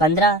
15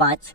5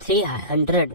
300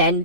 10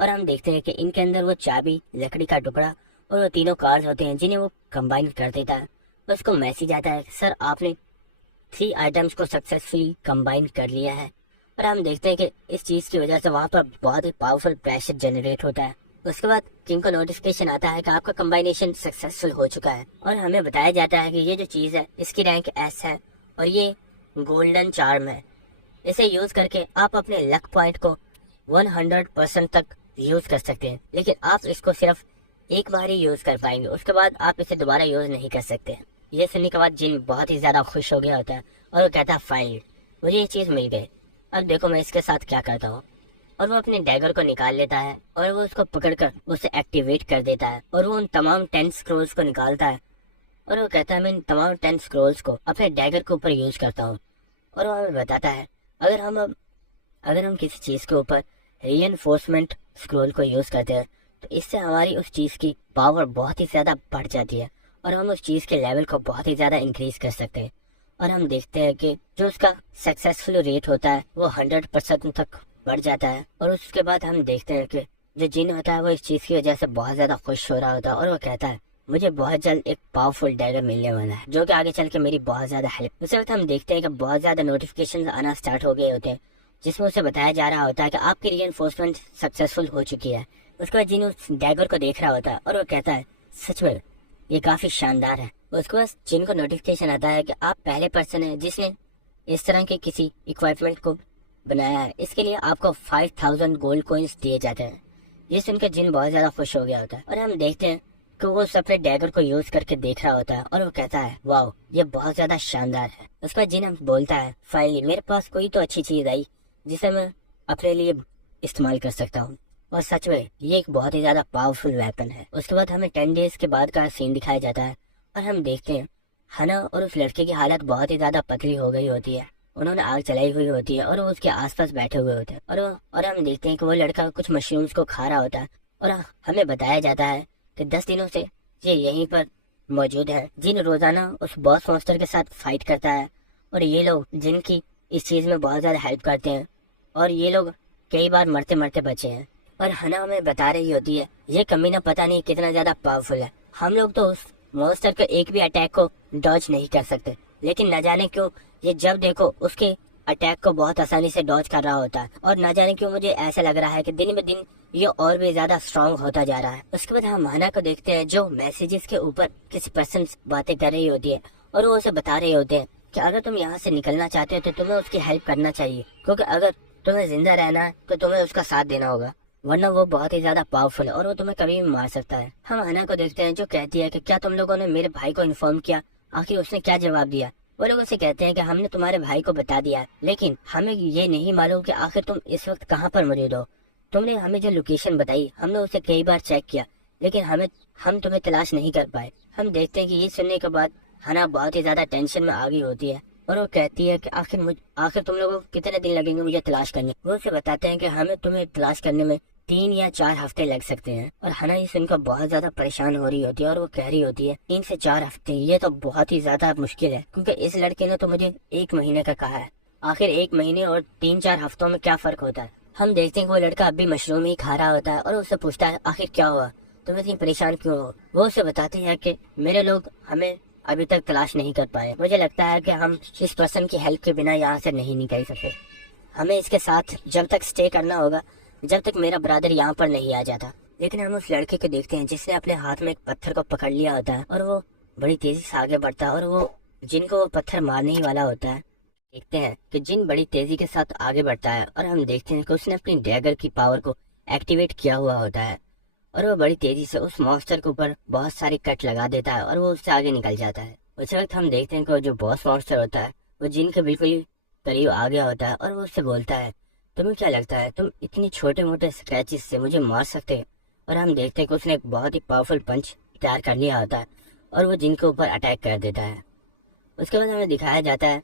اور ہم دیکھتے ہیں کہ ان کے اندر وہ چابی، لکڑی کا ٹکڑا اور وہ تینوں کارڈز ہوتے ہیں جنہیں وہ کمبائن کر دیتا ہے. اس کو میسیج آتا ہے کہ سر آپ نے 3 آئٹمس کو سکسیسفلی کمبائن کر لیا ہے. اور ہم دیکھتے ہیں کہ اس چیز کی وجہ سے وہاں پر بہت ہی پاورفل پریشر جنریٹ ہوتا ہے. اس کے بعد جن کو نوٹیفیکیشن آتا ہے کہ آپ کا کمبائنیشن سکسیسفل ہو چکا ہے، اور ہمیں بتایا جاتا ہے کہ یہ جو چیز ہے اس کی رینک ایس ہے اور یہ گولڈن چارم ہے. اسے یوز کر کے آپ اپنے لک پوائنٹ کو 100% تک یوز کر سکتے ہیں، لیکن آپ اس کو صرف ایک بار ہی یوز کر پائیں گے. اس کے بعد آپ اسے دوبارہ یوز نہیں کر سکتے. یہ سننے کے بعد جن بہت ہی زیادہ خوش ہو گیا ہوتا ہے اور وہ کہتا ہے فائن، مجھے یہ چیز مل گئی، اب دیکھو میں اس کے ساتھ کیا کرتا ہوں. اور وہ اپنے ڈیگر کو نکال لیتا ہے اور وہ اس کو پکڑ کر اسے ایکٹیویٹ کر دیتا ہے اور وہ ان تمام 10 سکرولز کو نکالتا ہے اور وہ کہتا ہے میں ان تمام 10 سکرولز کو اپنے ڈیگر کے اوپر یوز کرتا ہوں. اور وہ ہمیں بتاتا ہے اگر ہم کسی چیز کے اوپر ری انفورسمنٹ سکرول کو یوز کرتے ہیں تو اس سے ہماری اس چیز کی پاور بہت ہی زیادہ بڑھ جاتی ہے اور ہم اس چیز کے لیول کو بہت ہی زیادہ انکریز کر سکتے ہیں. اور ہم دیکھتے ہیں کہ جو اس کا سکسیسفل ریٹ ہوتا ہے وہ 100% تک بڑھ جاتا ہے. اور اس کے بعد ہم دیکھتے ہیں کہ جو جن ہوتا ہے وہ اس چیز کی وجہ سے بہت زیادہ خوش ہو رہا ہوتا ہے اور وہ کہتا ہے مجھے بہت جلد ایک پاورفل ڈیگر ملنے والا ہے جو کہ آگے چل کے میری بہت زیادہ ہیلپ. اس وقت ہم دیکھتے ہیں کہ بہت زیادہ نوٹیفیکیشن آنا اسٹارٹ ہو گئے ہوتے ہیں جس میں اسے بتایا جا رہا ہوتا ہے کہ آپ کی ری انفورسمنٹ سکسیسفل ہو چکی ہے. اس کے بعد جن اس ڈیگر کو دیکھ رہا ہوتا ہے اور وہ کہتا ہے سچ میں یہ کافی شاندار ہے. اس کے بعد جن کو نوٹیفیکیشن آتا ہے کہ آپ پہلے پرسن ہیں جس نے اس طرح کے کسی اکوائپمنٹ کو بنایا ہے، اس کے لیے آپ کو 5000 گولڈ کوئنس دیے جاتے ہیں. یہ سن کے جن بہت زیادہ خوش ہو گیا ہوتا ہے اور ہم دیکھتے ہیں کہ وہ اپنے ڈیگر کو یوز کر کے دیکھ رہا ہوتا ہے اور وہ کہتا ہے واو یہ بہت زیادہ شاندار ہے. اس کا جن بولتا ہے فائنلی میرے پاس کوئی تو اچھی چیز آئی جسے میں اپنے لیے استعمال کر سکتا ہوں، اور سچ میں یہ ایک بہت ہی زیادہ پاورفل ویپن ہے. اس کے بعد ہمیں 10 ڈیز کے بعد کا سین دکھایا جاتا ہے اور ہم دیکھتے ہیں ہنا اور اس لڑکے کی حالت بہت ہی زیادہ پتلی ہو گئی ہوتی ہے. انہوں نے آگ چلائی ہوئی ہوتی ہے اور وہ اس کے آس پاس بیٹھے ہوئے ہوتے ہیں اور ہم دیکھتے ہیں کہ وہ لڑکا کچھ مشرومز کو کھا رہا ہوتا ہے اور ہمیں بتایا جاتا ہے کہ 10 دنوں سے یہ یہیں پر موجود ہے. جن روزانہ اس باس مانسٹر کے ساتھ فائٹ کرتا ہے اور یہ لوگ جن کی اس چیز میں بہت زیادہ ہیلپ کرتے ہیں اور یہ لوگ کئی بار مرتے مرتے بچے ہیں. اور ہنا ہمیں بتا رہی ہوتی ہے یہ کمینہ پتہ نہیں کتنا زیادہ پاورفل ہے، ہم لوگ تو اس مانسٹر کے ایک بھی اٹیک کو ڈاج نہیں کر سکتے، لیکن نہ جانے کیوں یہ جب دیکھو اس کے اٹیک کو بہت آسانی سے ڈاج کر رہا ہوتا ہے. اور نہ جانے کیوں مجھے ایسا لگ رہا ہے کہ دن بہ دن یہ اور بھی زیادہ اسٹرانگ ہوتا جا رہا ہے. اس کے بعد ہم ہنا کو دیکھتے ہیں جو میسیجز کے اوپر کسی پرسن باتیں کر رہی ہوتی ہے اور وہ اسے بتا رہے ہوتے ہیں کہ اگر تم یہاں سے نکلنا چاہتے ہو تو تمہیں اس کی ہیلپ کرنا چاہیے، کیونکہ اگر تمہیں زندہ رہنا ہے تو تمہیں اس کا ساتھ دینا ہوگا، ورنہ وہ بہت ہی زیادہ پاورفل ہے اور وہ تمہیں کبھی بھی مار سکتا ہے. ہم ہنا کو دیکھتے ہیں جو کہتی ہے کہ کیا تم لوگوں نے میرے بھائی کو انفارم کیا؟ آخر اس نے کیا جواب دیا؟ وہ لوگ اسے کہتے ہیں کہ ہم نے تمہارے بھائی کو بتا دیا لیکن ہمیں یہ نہیں معلوم کہ آخر تم اس وقت کہاں پر موجود ہو. تم نے ہمیں جو لوکیشن بتائی ہم نے اسے کئی بار چیک کیا لیکن ہم تمہیں تلاش نہیں کر پائے. ہم دیکھتے ہیں کہ یہ سننے کے بعد ہنا بہت ہی زیادہ ٹینشن میں آ گئی ہوتی ہے اور وہ کہتی ہے کہ آخر تم لوگوں کو کتنے دن لگیں گے مجھے تلاش کرنے. وہ اسے بتاتے ہیں کہ ہمیں تمہیں تلاش کرنے میں 3 یا 4 ہفتے لگ سکتے ہیں. اور ہنا یہ سن کر بہت زیادہ پریشان ہو رہی ہوتی ہے اور وہ کہہ رہی ہوتی ہے 3 سے 4 ہفتے یہ تو بہت ہی زیادہ مشکل ہے، کیونکہ اس لڑکے نے تو مجھے 1 مہینے کا کہا ہے. آخر 1 مہینے اور 3-4 ہفتوں میں کیا فرق ہوتا ہے؟ ہم دیکھتے ہیں کہ وہ لڑکا اب بھی مشروم ہی کھا رہا ہوتا ہے اور اسے پوچھتا ہے آخر کیا ہوا، تم اتنی پریشان کیوں ہو؟ وہ اسے بتاتے ہیں کہ میرے لوگ ہمیں ابھی تک تلاش نہیں کر پائے، مجھے لگتا ہے کہ ہم اس پرسن کی ہیلپ کے بنا یہاں سے نہیں نکل سکتے، ہمیں اس کے ساتھ جب تک اسٹے کرنا ہوگا جب تک میرا برادر یہاں پر نہیں آ جاتا. لیکن ہم اس لڑکے کو دیکھتے ہیں جس نے اپنے ہاتھ میں ایک پتھر کو پکڑ لیا ہوتا ہے اور وہ بڑی تیزی سے آگے بڑھتا ہے اور وہ جن کو وہ پتھر مارنے ہی والا ہوتا ہے. دیکھتے ہیں کہ جن بڑی تیزی کے ساتھ آگے بڑھتا ہے اور ہم دیکھتے ہیں کہ اس نے اپنی ڈیگر کی پاور کو ایکٹیویٹ کیا ہوا ہوتا ہے اور وہ بڑی تیزی سے اس مانسٹر کے اوپر بہت ساری کٹ لگا دیتا ہے اور وہ اس سے آگے نکل جاتا ہے. اس وقت ہم دیکھتے ہیں کہ جو باس مانسٹر ہوتا ہے وہ جن کے بالکل قریب آ گیا ہوتا ہے اور وہ اس سے بولتا ہے تمہیں کیا لگتا ہے تم اتنی چھوٹے موٹے اسکریچز سے مجھے مار سکتے؟ اور ہم دیکھتے ہیں کہ اس نے ایک بہت ہی پاورفل پنچ تیار کر لیا ہوتا ہے اور وہ جن کے اوپر اٹیک کر دیتا ہے. اس کے بعد ہمیں دکھایا جاتا ہے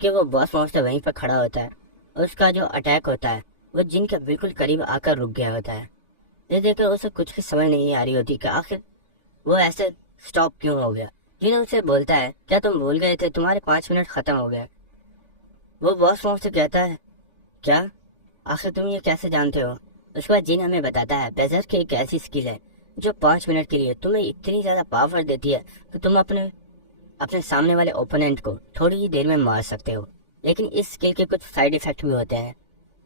کہ وہ باس مانسٹر وہیں پر کھڑا ہوتا ہے اور اس کا جو اٹیک ہوتا ہے وہ جن کے بالکل قریب آ کر رک گیا ہوتا ہے. یہ دیکھ کر اسے کچھ بھی سمجھ نہیں آ رہی ہوتی کہ آخر وہ ایسے اسٹاپ کیوں ہو گیا. جن اسے بولتا ہے کیا تم بھول گئے تھے تمہارے 5 منٹ ختم ہو گئے؟ وہ باس مانسٹر کہتا ہے کیا؟ آخر تم یہ کیسے جانتے ہو؟ اس کے بعد جن ہمیں بتاتا ہے بیزر ایک ایسی اسکل ہے جو 5 منٹ کے لیے تمہیں اتنی زیادہ پاور دیتی ہے کہ تم اپنے سامنے والے اوپوننٹ کو تھوڑی ہی دیر میں مار سکتے ہو، لیکن اس اسکل کے کچھ سائیڈ ایفیکٹ بھی ہوتے ہیں۔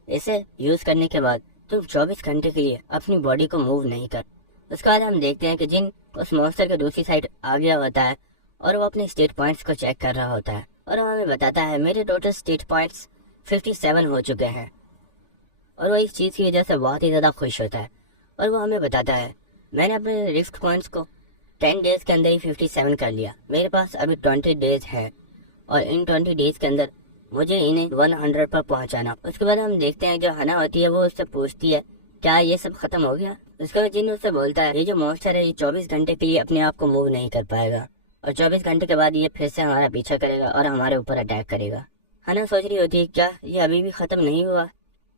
اسے یوز کرنے کے بعد تم 24 گھنٹے کے لیے اپنی باڈی کو موو نہیں کر۔ اس کے بعد ہم دیکھتے ہیں کہ جن اس مونسٹر کے دوسری سائڈ آ گیا ہوتا ہے اور وہ اپنے اسٹیٹ پوائنٹس کو چیک کر رہا ہوتا ہے، اور وہ ہمیں بتاتا ہے میرے ٹوٹل اسٹیٹ پوائنٹس 57 ہو چکے ہیں، اور وہ اس چیز کی وجہ سے بہت ہی زیادہ خوش ہوتا ہے، اور وہ ہمیں بتاتا ہے میں نے اپنے رفٹ پوائنٹس کو 10 ڈیز کے اندر ہی 57 کر لیا، میرے پاس ابھی 20 ڈیز ہے، اور ان 20 ڈیز کے اندر مجھے انہیں 100 پر پہنچانا۔ اس کے بعد ہم دیکھتے ہیں جو ہنا ہوتی ہے وہ اس سے پوچھتی ہے کیا یہ سب ختم ہو گیا؟ اس کے بعد جن اس سے بولتا ہے یہ جو مونسٹر ہے یہ 24 گھنٹے کے لیے اپنے آپ کو موو نہیں کر پائے گا، اور 24 گھنٹے کے بعد یہ پھر سے ہمارا پیچھا کرے گا اور ہمارے اوپر اٹیک کرے گا۔ ہنا سوچ رہی ہوتی ہے کیا یہ ابھی بھی ختم نہیں ہوا،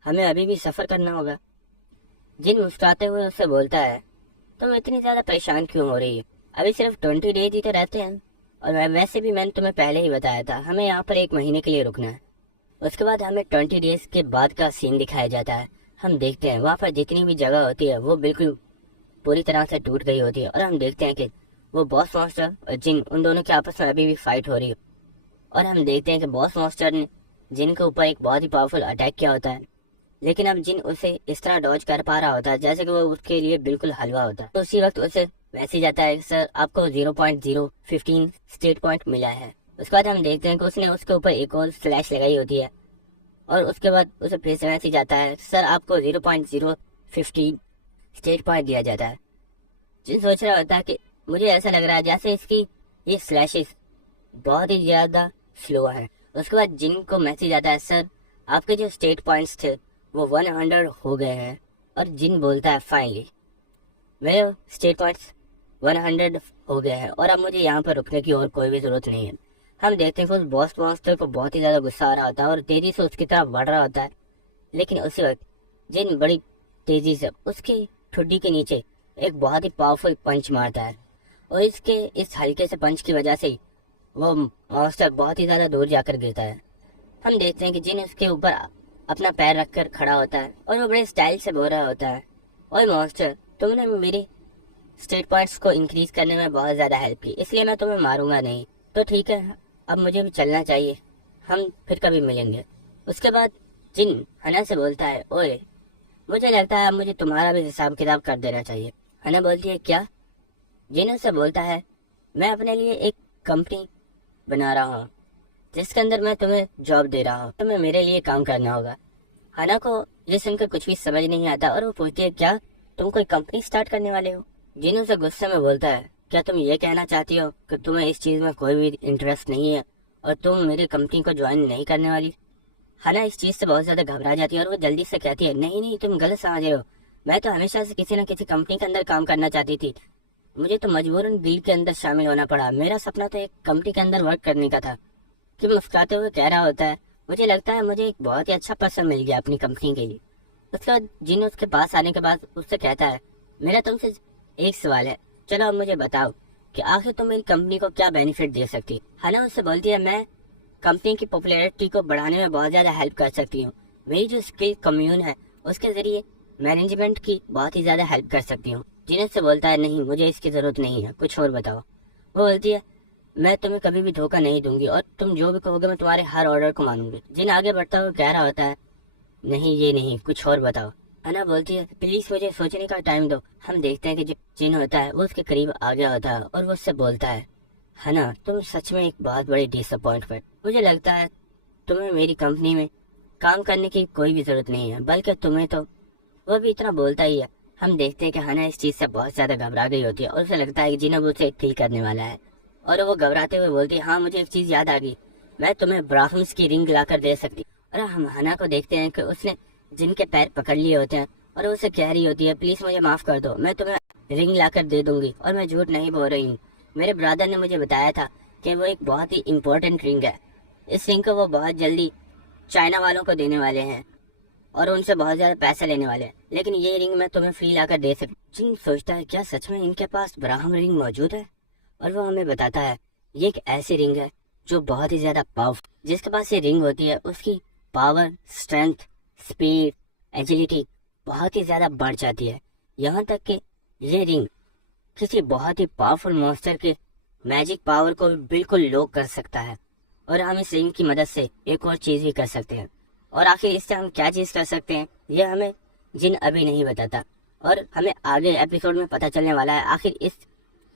ہمیں ابھی بھی سفر کرنا ہوگا۔ جن مسکراتے ہوئے اس سے بولتا ہے تم اتنی زیادہ پریشان کیوں ہو رہی ہے، ابھی صرف 20 ڈیز ہی تو رہتے ہیں، اور ویسے بھی میں نے تمہیں پہلے ہی بتایا تھا ہمیں یہاں پر 1 مہینے کے لیے رکنا ہے۔ اس کے بعد ہمیں 20 ڈیز کے بعد کا سین دکھایا جاتا ہے، ہم دیکھتے ہیں وہاں پر جتنی بھی جگہ ہوتی ہے وہ بالکل پوری طرح سے ٹوٹ گئی ہوتی ہے، اور ہم دیکھتے ہیں کہ وہ باس مانسٹر اور جن ان دونوں کے آپس میں ابھی بھی فائٹ ہو رہی ہے، اور ہم دیکھتے ہیں کہ باس مانسٹر نے جن کے اوپر ایک بہت ہی پاورفل اٹیک کیا ہوتا ہے، لیکن اب جن اسے اس طرح ڈوج کر پا رہا ہوتا ہے جیسے کہ وہ اس کے لیے بالکل حلوہ ہوتا ہے۔ تو اسی وقت اسے میسج آتا ہے سر آپ کو 0.015 اسٹیٹ پوائنٹ ملا ہے۔ اس کے بعد ہم دیکھتے ہیں کہ اس نے اس کے اوپر ایک اور فلیش لگائی ہوتی ہے، اور اس کے بعد اسے پھر سے میسج آتا ہے سر آپ کو 0.015 اسٹیٹ پوائنٹ دیا جاتا ہے۔ جن سوچ رہا ہوتا ہے کہ مجھے ایسا لگ رہا ہے جیسے اس کی یہ فلیشز بہت ہی زیادہ سلو ہیں۔ اس کے بعد جن کو میسج آتا ہے سر آپ کے جو اسٹیٹ پوائنٹس تھے وہ 100 ہو گئے ہیں، اور جن بولتا ہے فائنلی میرے اسٹیٹ پوائنٹس 100 ہو گئے ہیں، اور اب مجھے یہاں پر رکنے کی اور کوئی بھی ضرورت نہیں ہے۔ ہم دیکھتے ہیں کہ اس باس مانسٹر کو بہت ہی زیادہ غصہ آ رہا ہوتا ہے اور تیزی سے اس کی طرف بڑھ رہا ہوتا ہے، لیکن اسی وقت جن بڑی تیزی سے اس کی ٹھڈی کے نیچے ایک بہت ہی پاورفل پنچ مارتا ہے، اور اس ہلکے سے پنچ کی وجہ سے ہی وہ مانسٹر بہت ہی زیادہ دور جا کر گرتا ہے۔ ہم دیکھتے ہیں کہ جن اس کے اوپر اپنا پیر رکھ کر کھڑا ہوتا ہے، اور وہ بڑے اسٹائل سے بول رہا ہوتا ہے اوے مانسٹر تم نے میری اسٹیٹ پوائنٹس کو انکریز کرنے میں بہت زیادہ ہیلپ کی، اس لیے میں تمہیں ماروں گا نہیں، تو ٹھیک ہے اب مجھے بھی چلنا چاہیے، ہم پھر کبھی ملیں گے۔ اس کے بعد جن ہنا سے بولتا ہے اوے مجھے لگتا ہے اب مجھے تمہارا بھی حساب کتاب کر دینا چاہیے۔ ہنا بولتی ہے کیا؟ جن سے بولتا ہے میں اپنے لیے ایک کمپنی بنا رہا ہوں جس کے اندر میں تمہیں جاب دے رہا ہوں، تمہیں میرے لیے کام کرنا ہوگا۔ ہنا کو یہ سن کر کچھ بھی سمجھ نہیں آتا، اور وہ پوچھتی ہے کیا تم کوئی کمپنی سٹارٹ کرنے والے ہو؟ جن سے غصے میں بولتا ہے کیا تم یہ کہنا چاہتی ہو کہ تمہیں اس چیز میں کوئی بھی انٹرسٹ نہیں ہے اور تم میری کمپنی کو جوائن نہیں کرنے والی؟ ہنا اس چیز سے بہت زیادہ گھبرا جاتی ہے، اور وہ جلدی سے کہتی ہے نہیں تم غلط سمجھ رہے ہو، میں تو ہمیشہ سے کسی نہ کسی کمپنی کے اندر کام کرنا چاہتی تھی، مجھے تو مجبوراً ڈیل کے اندر شامل ہونا پڑا، میرا سپنا تو ایک کمپنی کے اندر ورک کرنے کا تھا۔ کہ مسکراتے ہوئے کہہ رہا ہوتا ہے مجھے لگتا ہے مجھے ایک بہت ہی اچھا پرسن مل گیا اپنی کمپنی کے لیے۔ اس کے بعد جن اس کے پاس آنے کے بعد اس سے کہتا ہے میرا تم سے ایک سوال ہے، چلو اب مجھے بتاؤ کہ آخر تم میری کمپنی کو کیا بینیفٹ دے سکتی؟ ہنا اس سے بولتی ہے میں کمپنی کی پاپولیرٹی کو بڑھانے میں بہت زیادہ ہیلپ کر سکتی ہوں، میری جو اسکل کمیون ہے اس کے ذریعے مینجمنٹ کی بہت ہی زیادہ ہیلپ کر سکتی ہوں۔ جن سے بولتا ہے نہیں مجھے اس کی ضرورت نہیں ہے، کچھ اور بتاؤ۔ وہ بولتی ہے میں تمہیں کبھی بھی دھوکہ نہیں دوں گی، اور تم جو بھی کہو گے میں تمہارے ہر آرڈر کو مانوں گی۔ جن آگے بڑھتا ہوا کہہ رہا ہوتا ہے نہیں یہ نہیں، کچھ اور بتاؤ۔ ہنا بولتی ہے پلیز مجھے سوچنے کا ٹائم دو۔ ہم دیکھتے ہیں کہ جو جن ہوتا ہے وہ اس کے قریب آ گیا ہوتا ہے، اور وہ اس سے بولتا ہے ہنا تم سچ میں ایک بہت بڑی ڈس اپوائنٹمنٹ، مجھے لگتا ہے تمہیں میری کمپنی میں کام کرنے کی کوئی بھی ضرورت نہیں ہے، بلکہ تمہیں تو وہ بھی اتنا بولتا ہی ہے۔ ہم دیکھتے ہیں کہ ہنا اس چیز سے بہت زیادہ گھبرا گئی ہوتی ہے، اور اسے لگتا ہے کہ جن اب اسے کل کرنے والا ہے، اور وہ گھبراتے ہوئے بولتی ہے ہاں مجھے ایک چیز یاد آ گئی، میں تمہیں براہمس کی رنگ لا کر دے سکتی۔ اور ہم ہنا کو دیکھتے ہیں کہ اس نے جن کے پیر پکڑ لیے ہوتے ہیں، اور وہ اسے کہہ رہی ہوتی ہے پلیز مجھے معاف کر دو، میں تمہیں رنگ لا کر دے دوں گی، اور میں جھوٹ نہیں بول رہی ہوں، میرے برادر نے مجھے بتایا تھا کہ وہ ایک بہت ہی امپورٹنٹ رنگ ہے، اس رنگ کو وہ بہت جلدی چائنا والوں کو دینے والے ہیں اور ان سے بہت زیادہ پیسے لینے والے ہیں، لیکن یہ رنگ میں تمہیں فری لا کر دے سکتی۔ جن سوچتا ہے کیا سچ میں ان کے پاس براہم رنگ موجود ہے؟ اور وہ ہمیں بتاتا ہے یہ ایک ایسی رنگ ہے جو بہت ہی زیادہ پاورفل، جس کے پاس یہ رنگ ہوتی ہے اس کی پاور، اسٹرینتھ، اسپیڈ، ایجیلٹی بہت ہی زیادہ بڑھ جاتی ہے، یہاں تک کہ یہ رنگ کسی بہت ہی پاورفل مونسٹر کے میجک پاور کو بالکل لو کر سکتا ہے، اور ہم اس رنگ کی مدد سے ایک اور چیز بھی کر سکتے ہیں۔ اور آخر اس سے ہم کیا چیز کر سکتے ہیں یہ ہمیں جن ابھی نہیں بتاتا، اور ہمیں آگے ایپیسوڈ میں پتہ چلنے والا ہے آخر اس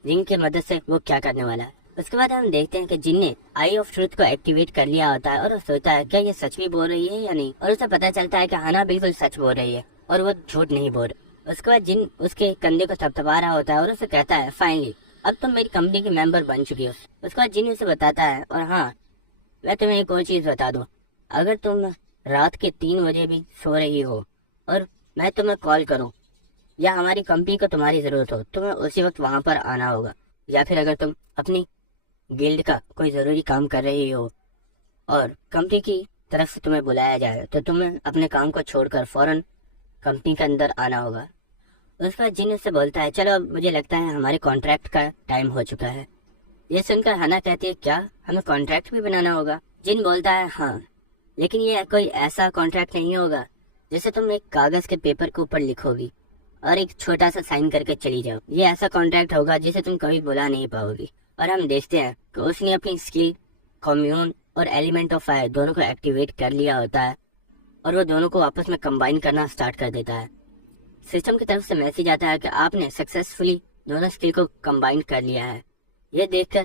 رنگ کی مدد سے وہ کیا کرنے والا ہے۔ اس کے بعد ہم دیکھتے ہیں کہ جن نے آئی آف ٹروتھ کو ایکٹیویٹ کر لیا ہوتا ہے، اور وہ سوچتا ہے کیا یہ سچ بھی بول رہی ہے یا نہیں، اور اسے پتہ چلتا ہے کہ ہانا بالکل سچ بول رہی ہے اور وہ جھوٹ نہیں بول رہی۔ اس کے بعد جن اس کے کندھے کو تھپتھپا رہا ہوتا ہے اور اسے کہتا ہے فائنلی اب تم میری کمپنی کے ممبر بن چکی ہو۔ اس کے بعد جن اسے بتاتا ہے، اور ہاں میں تمہیں ایک اور چیز بتا دوں، اگر تم رات کے 3 بجے بھی سو رہی ہو اور میں تمہیں کال کروں یا ہماری کمپنی کو تمہاری ضرورت ہو، تمہیں اسی وقت وہاں پر آنا ہوگا، یا پھر اگر تم اپنی گلڈ کا کوئی ضروری کام کر رہی ہو اور کمپنی کی طرف سے تمہیں بلایا جائے تو تمہیں اپنے کام کو چھوڑ کر فوراً کمپنی کے اندر آنا ہوگا۔ اس پر جن سے بولتا ہے چلو اب مجھے لگتا ہے ہمارے کانٹریکٹ کا ٹائم ہو چکا ہے۔ یہ سن کر ہنا کہتی ہے کیا ہمیں کانٹریکٹ بھی بنانا ہوگا؟ جن بولتا ہے ہاں، لیکن یہ کوئی ایسا کانٹریکٹ نہیں ہوگا جسے تم ایک کاغذ کے پیپر کے اوپر لکھو گی اور ایک چھوٹا سا سائن کر کے چلی جاؤ۔ یہ ایسا کانٹریکٹ ہوگا جسے تم کبھی بلا نہیں پاؤ گی۔ اور ہم دیکھتے ہیں کہ اس نے اپنی اسکل کمیون اور ایلیمنٹ آف فائر دونوں کو ایکٹیویٹ کر لیا ہوتا ہے، اور وہ دونوں کو آپس میں کمبائن کرنا سٹارٹ کر دیتا ہے۔ سسٹم کی طرف سے میسیج آتا ہے کہ آپ نے سکسیسفلی دونوں اسکل کو کمبائن کر لیا ہے۔ یہ دیکھ کر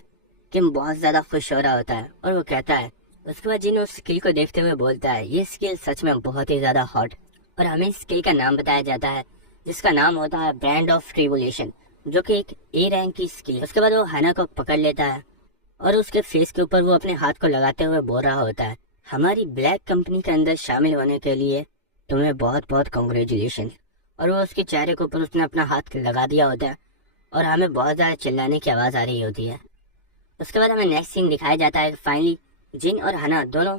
کم بہت زیادہ خوش ہو رہا ہوتا ہے اور وہ کہتا ہے، اس کے بعد جن اس اسکل کو دیکھتے ہوئے بولتا ہے یہ اسکل سچ میں بہت ہی زیادہ ہاٹ، اور ہمیں اس اسکل کا نام بتایا جاتا ہے جس کا نام ہوتا ہے برانڈ آف ٹریبولیشن، جو کہ ایک اے رینک کی اسکل ہے۔ اس کے بعد وہ ہنا کو پکڑ لیتا ہے اور اس کے فیس کے اوپر وہ اپنے ہاتھ کو لگاتے ہوئے بول رہا ہوتا ہے ہماری بلیک کمپنی کے اندر شامل ہونے کے لیے تمہیں بہت بہت کنگریچولیشن۔ اور وہ اس کے چہرے کے اوپر اس نے اپنا ہاتھ لگا دیا ہوتا ہے اور ہمیں بہت زیادہ چلانے کی آواز آ رہی ہوتی ہے۔ اس کے بعد ہمیں نیکسٹ سین دکھایا جاتا ہے کہ فائنلی جن اور ہنا دونوں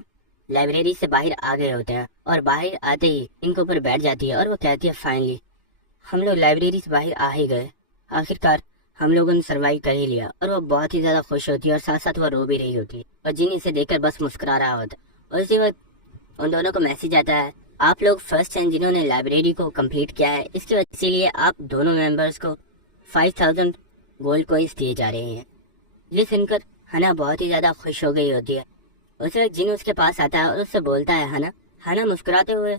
لائبریری سے باہر آ گئے ہوتے ہیں، اور باہر آتے ہی ان کے اوپر بیٹھ جاتی ہے اور وہ کہتی ہے فائنلی ہم لوگ لائبریری سے باہر آ ہی گئے، آخرکار ہم لوگوں نے سروائیو کر ہی لیا۔ اور وہ بہت ہی زیادہ خوش ہوتی ہے اور ساتھ ساتھ وہ رو بھی رہی ہوتی ہے، اور جن اسے دیکھ کر بس مسکرا رہا ہوتا ہے۔ اور اسی وقت ان دونوں کو میسیج آتا ہے آپ لوگ فرسٹ ہیں جنہوں نے لائبریری کو کمپلیٹ کیا ہے، اسی لیے آپ دونوں ممبرس کو 5000 گولڈ کوئنس دیے جا رہے ہیں۔ یہ سن کر ہنا بہت ہی زیادہ خوش ہو گئی ہوتی ہے۔ اس وقت جن اس کے پاس آتا ہے اور اس سے بولتا ہے ہنا مسکراتے ہوئے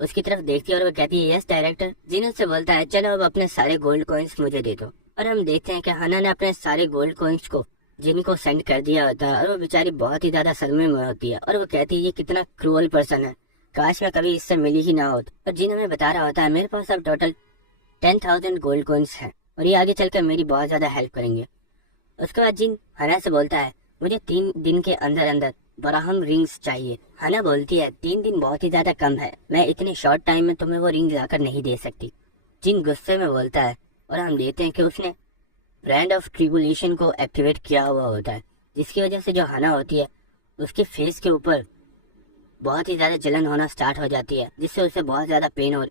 اس کی طرف دیکھتی ہے اور وہ کہتی ہے یس ڈائریکٹر۔ جن اس سے بولتا ہے چلو اب اپنے سارے گولڈ کوئنس مجھے دے دو۔ اور ہم دیکھتے ہیں کہ ہنا نے اپنے سارے گولڈ کوئنس کو جن کو سینڈ کر دیا ہوتا ہے، اور وہ بیچاری بہت ہی زیادہ صدمے میں ہوتی ہے اور وہ کہتی ہے یہ کتنا کروئل پرسن ہے، کاش میں کبھی اس سے ملی ہی نہ ہوتی۔ اور جن ہمیں بتا رہا ہوتا ہے میرے پاس اب ٹوٹل 10,000 گولڈ کوئنس ہیں اور یہ آگے چل کر میری بہت زیادہ ہیلپ کریں گے۔ اس کے بعد جن ہنا سے بولتا ہے مجھے 3 دن کے اندر اندر براہم رنگز چاہیے۔ ہنا بولتی ہے 3 دن بہت ہی زیادہ کم ہے، میں اتنے شارٹ ٹائم میں تمہیں وہ رنگ لا کر نہیں دے سکتی۔ جن غصے میں بولتا ہے، اور ہم دیکھتے ہیں کہ اس نے برانڈ آف ٹریبولیشن کو ایکٹیویٹ کیا ہوا ہوتا ہے، جس کی وجہ سے جو ہنا ہوتی ہے اس کے فیس کے اوپر بہت ہی زیادہ جلن ہونا سٹارٹ ہو جاتی ہے، جس سے اسے بہت زیادہ پین ہو،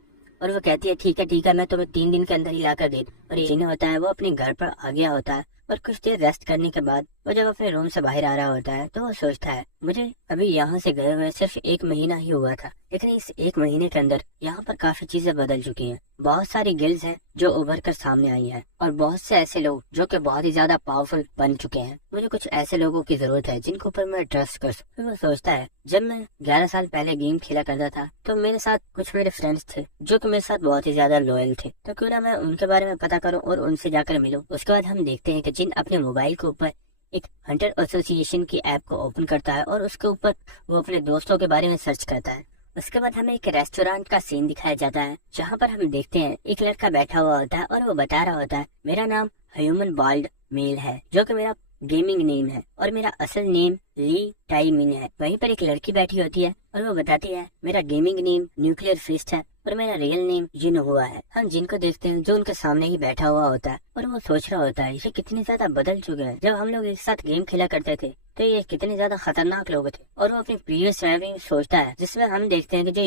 اور وہ کہتی ہے ٹھیک ہے میں تمہیں 3 دن کے اندر ہی لا کر دے دوں۔ اور یہ جن ہوتا ہے وہ اپنے گھر پر آ گیا ہوتا ہے، اور کچھ دیر ریسٹ کرنے کے بعد وہ جب اپنے روم سے باہر آ رہا ہوتا ہے تو وہ سوچتا ہے مجھے ابھی یہاں سے گئے ہوئے صرف 1 مہینہ ہی ہوا تھا، لیکن اس 1 مہینے کے اندر یہاں پر کافی چیزیں بدل چکی ہیں۔ بہت ساری گلز ہیں جو ابھر کر سامنے آئی ہیں، اور بہت سے ایسے لوگ جو کہ بہت ہی زیادہ پاورفل بن چکے ہیں۔ مجھے کچھ ایسے لوگوں کی ضرورت ہے جن کے اوپر میں ٹرسٹ کر سکوں۔ پھر وہ سوچتا ہے جب میں 11 سال پہلے گیم کھیلا کرتا تھا تو میرے ساتھ کچھ میرے فرینڈس تھے جو کہ میرے ساتھ بہت ہی زیادہ لوئل تھے، تو کیوں نہ میں ان کے بارے میں پتا کروں اور ان سے جا کر ملوں۔ اس کے بعد ہم دیکھتے ہیں کہ جن اپنے موبائل کے اوپر ایک ہنٹر ایسوسی ایشن کی ایپ کو اوپن کرتا ہے اور اس کے اوپر وہ اپنے دوستوں کے بارے میں سرچ کرتا ہے۔ اس کے بعد ہمیں ایک ریسٹورانٹ کا سین دکھایا جاتا ہے جہاں پر ہم دیکھتے ہیں ایک لڑکا بیٹھا ہوا ہوتا ہے اور وہ بتا رہا ہوتا ہے میرا نام ہیومن بالڈ میل ہے، جو کہ میرا گیمنگ نیم ہے، اور میرا اصل نیم لی ٹائی من ہے۔ وہیں پر ایک لڑکی بیٹھی ہوتی ہے اور وہ بتاتی ہے میرا گیمنگ نیم نیوکلیئر فسٹ ہے اور میرا ریئل نیم جن ہوا ہے۔ ہم جن کو دیکھتے ہیں جو ان کے سامنے ہی بیٹھا ہوا ہوتا ہے اور وہ سوچ رہا ہوتا ہے یہ کتنے زیادہ بدل چکے ہیں، جب ہم لوگ ایک ساتھ گیم کھیلا کرتے تھے تو یہ کتنے زیادہ خطرناک لوگ تھے۔ اور وہ اپنی پریویس میموری سوچتا ہے جس میں ہم دیکھتے ہیں کہ جو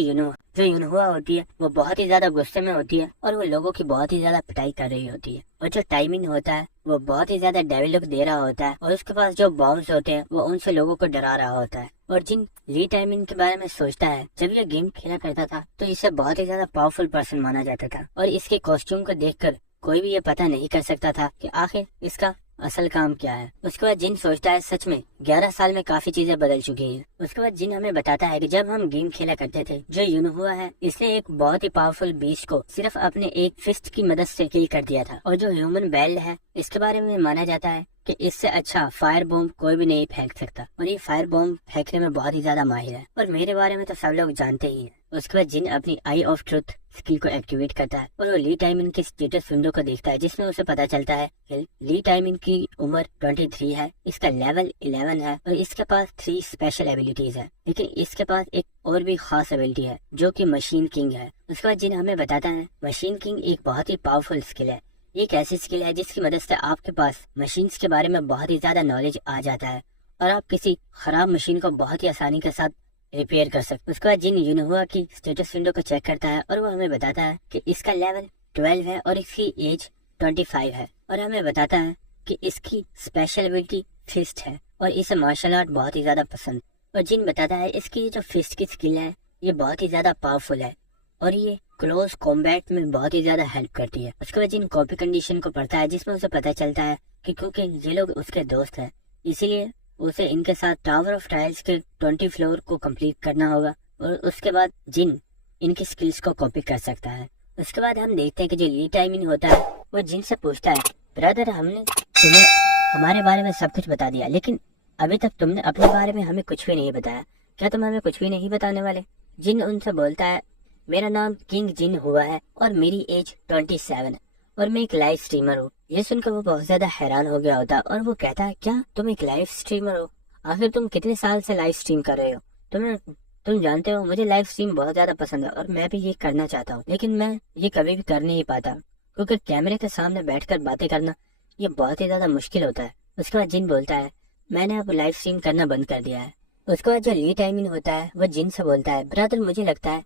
یونہوا ہوتی ہے وہ بہت ہی زیادہ غصے میں ہوتی ہے اور وہ لوگوں کی بہت ہی زیادہ پٹائی کر رہی ہوتی ہے، اور جو ٹائمنگ ہوتا ہے وہ بہت ہی زیادہ ڈیولپ دے رہا ہوتا ہے، اور اس کے پاس جو بامز ہوتے ہیں وہ ان سے لوگوں کو ڈرا رہا ہوتا ہے۔ اور جن لی ٹائمن کے بارے میں سوچتا ہے، جب یہ گیم کھیلا کرتا تھا تو اسے بہت ہی زیادہ پاورفل پرسن مانا جاتا تھا، اور اس کے کاسٹیوم کو دیکھ کر کوئی بھی یہ پتہ نہیں کر سکتا تھا کہ آخر اس کا اصل کام کیا ہے۔ اس کے بعد جن سوچتا ہے سچ میں 11 سال میں کافی چیزیں بدل چکی ہیں۔ اس کے بعد جن ہمیں بتاتا ہے کہ جب ہم گیم کھیلا کرتے تھے، جو یونہوا ہے اس نے ایک بہت ہی پاورفل بیسٹ کو صرف اپنے ایک فسٹ کی مدد سے کل کر دیا تھا، اور جو ہیومن بیلڈ ہے اس کے بارے میں مانا جاتا ہے کہ اس سے اچھا فائر بوم کوئی بھی نہیں پھینک سکتا، اور یہ فائر بوم پھینکنے میں بہت ہی زیادہ ماہر ہے، اور میرے بارے میں تو سب لوگ جانتے ہی ہیں۔ اس کے بعد جن اپنی آئی آف ٹروتھ اسکل کو ایکٹیویٹ کرتا ہے اور وہ لی ٹائمن کی اسٹیٹس ونڈو کو دیکھتا ہے، جس میں اسے پتا چلتا ہے کہ لی ٹائمن کی عمر 23 ہے، اس کا لیول 11 ہے، اور اس کے پاس 3 اسپیشل ایبلٹیز ہے، لیکن اس کے پاس ایک اور بھی خاص ایبلٹی ہے جو کہ مشین کنگ ہے۔ اس کے بعد جن ہمیں بتاتا ہے مشین کنگ ایک بہت ہی پاورفل اسکل ہے، ایک ایسی اسکل ہے جس کی مدد سے آپ کے پاس مشینز کے بارے میں بہت ہی زیادہ نالج آ جاتا ہے، اور آپ کسی خراب مشین کو بہت ہی آسانی کے ساتھ ریپیئر کر سکتے۔ اس کے بعد جن یونہوا کی اسٹیٹس ونڈو کو چیک کرتا ہے، اور وہ ہمیں بتاتا ہے کہ اس کا لیول 12 ہے اور اس کی ایج 25 ہے، اور ہمیں بتاتا ہے کہ اس کی اسپیشل ایبلٹی فسٹ ہے، اور اسے مارشل آرٹ بہت ہی زیادہ پسند۔ اور جن بتاتا ہے اس کی جو فسٹ کی اسکل ہے یہ بہت ہی زیادہ پاورفل ہے، اور یہ کلوز کمبیٹ میں بہت ہی زیادہ ہیلپ کرتی ہے۔ اس کے بعد جن کاپی کنڈیشن کو پڑھتا ہے، جس میں اسے پتہ چلتا ہے کہ کیونکہ یہ لوگ اس کے دوست ہیں، اسی لیے اسے ان کے ساتھ ٹاور آف ٹرائلز کے 20 فلور کو کمپلیٹ کرنا ہوگا، اور اس کے بعد جن ان کی سکلز کو کاپی کر سکتا ہے۔ اس کے بعد ہم دیکھتے ہیں کہ جو لی ٹائمن ہوتا ہے وہ جن سے پوچھتا ہے، برادر ہم نے تمہیں ہمارے بارے میں سب کچھ بتا دیا، لیکن ابھی تک تم نے اپنے بارے میں ہمیں کچھ بھی نہیں بتایا، کیا تم ہمیں کچھ بھی نہیں بتانے والے؟ جن ان سے بولتا ہے، میرا نام کنگ جن ہوا ہے اور میری ایج 27 ہے، اور میں ایک لائیو اسٹریمر ہوں۔ یہ سن کر وہ بہت زیادہ حیران ہو گیا ہوتا، اور وہ کہتا ہے، کیا تم ایک لائیو اسٹریمر ہو؟ آخر تم کتنے سال سے لائیو اسٹریم کر رہے ہو؟ تم جانتے ہو مجھے لائیو اسٹریم بہت زیادہ پسند ہے، اور میں بھی یہ کرنا چاہتا ہوں، لیکن میں یہ کبھی بھی کر نہیں پاتا کیونکہ کیمرے کے سامنے بیٹھ کر باتیں کرنا یہ بہت ہی زیادہ مشکل ہوتا ہے۔ اس کے بعد جن بولتا ہے، میں نے اب لائیو اسٹریم کرنا بند کر دیا ہے۔ اس کے بعد جو لی ٹائمن ہوتا ہے وہ جن سے بولتا ہے، برادر مجھے لگتا ہے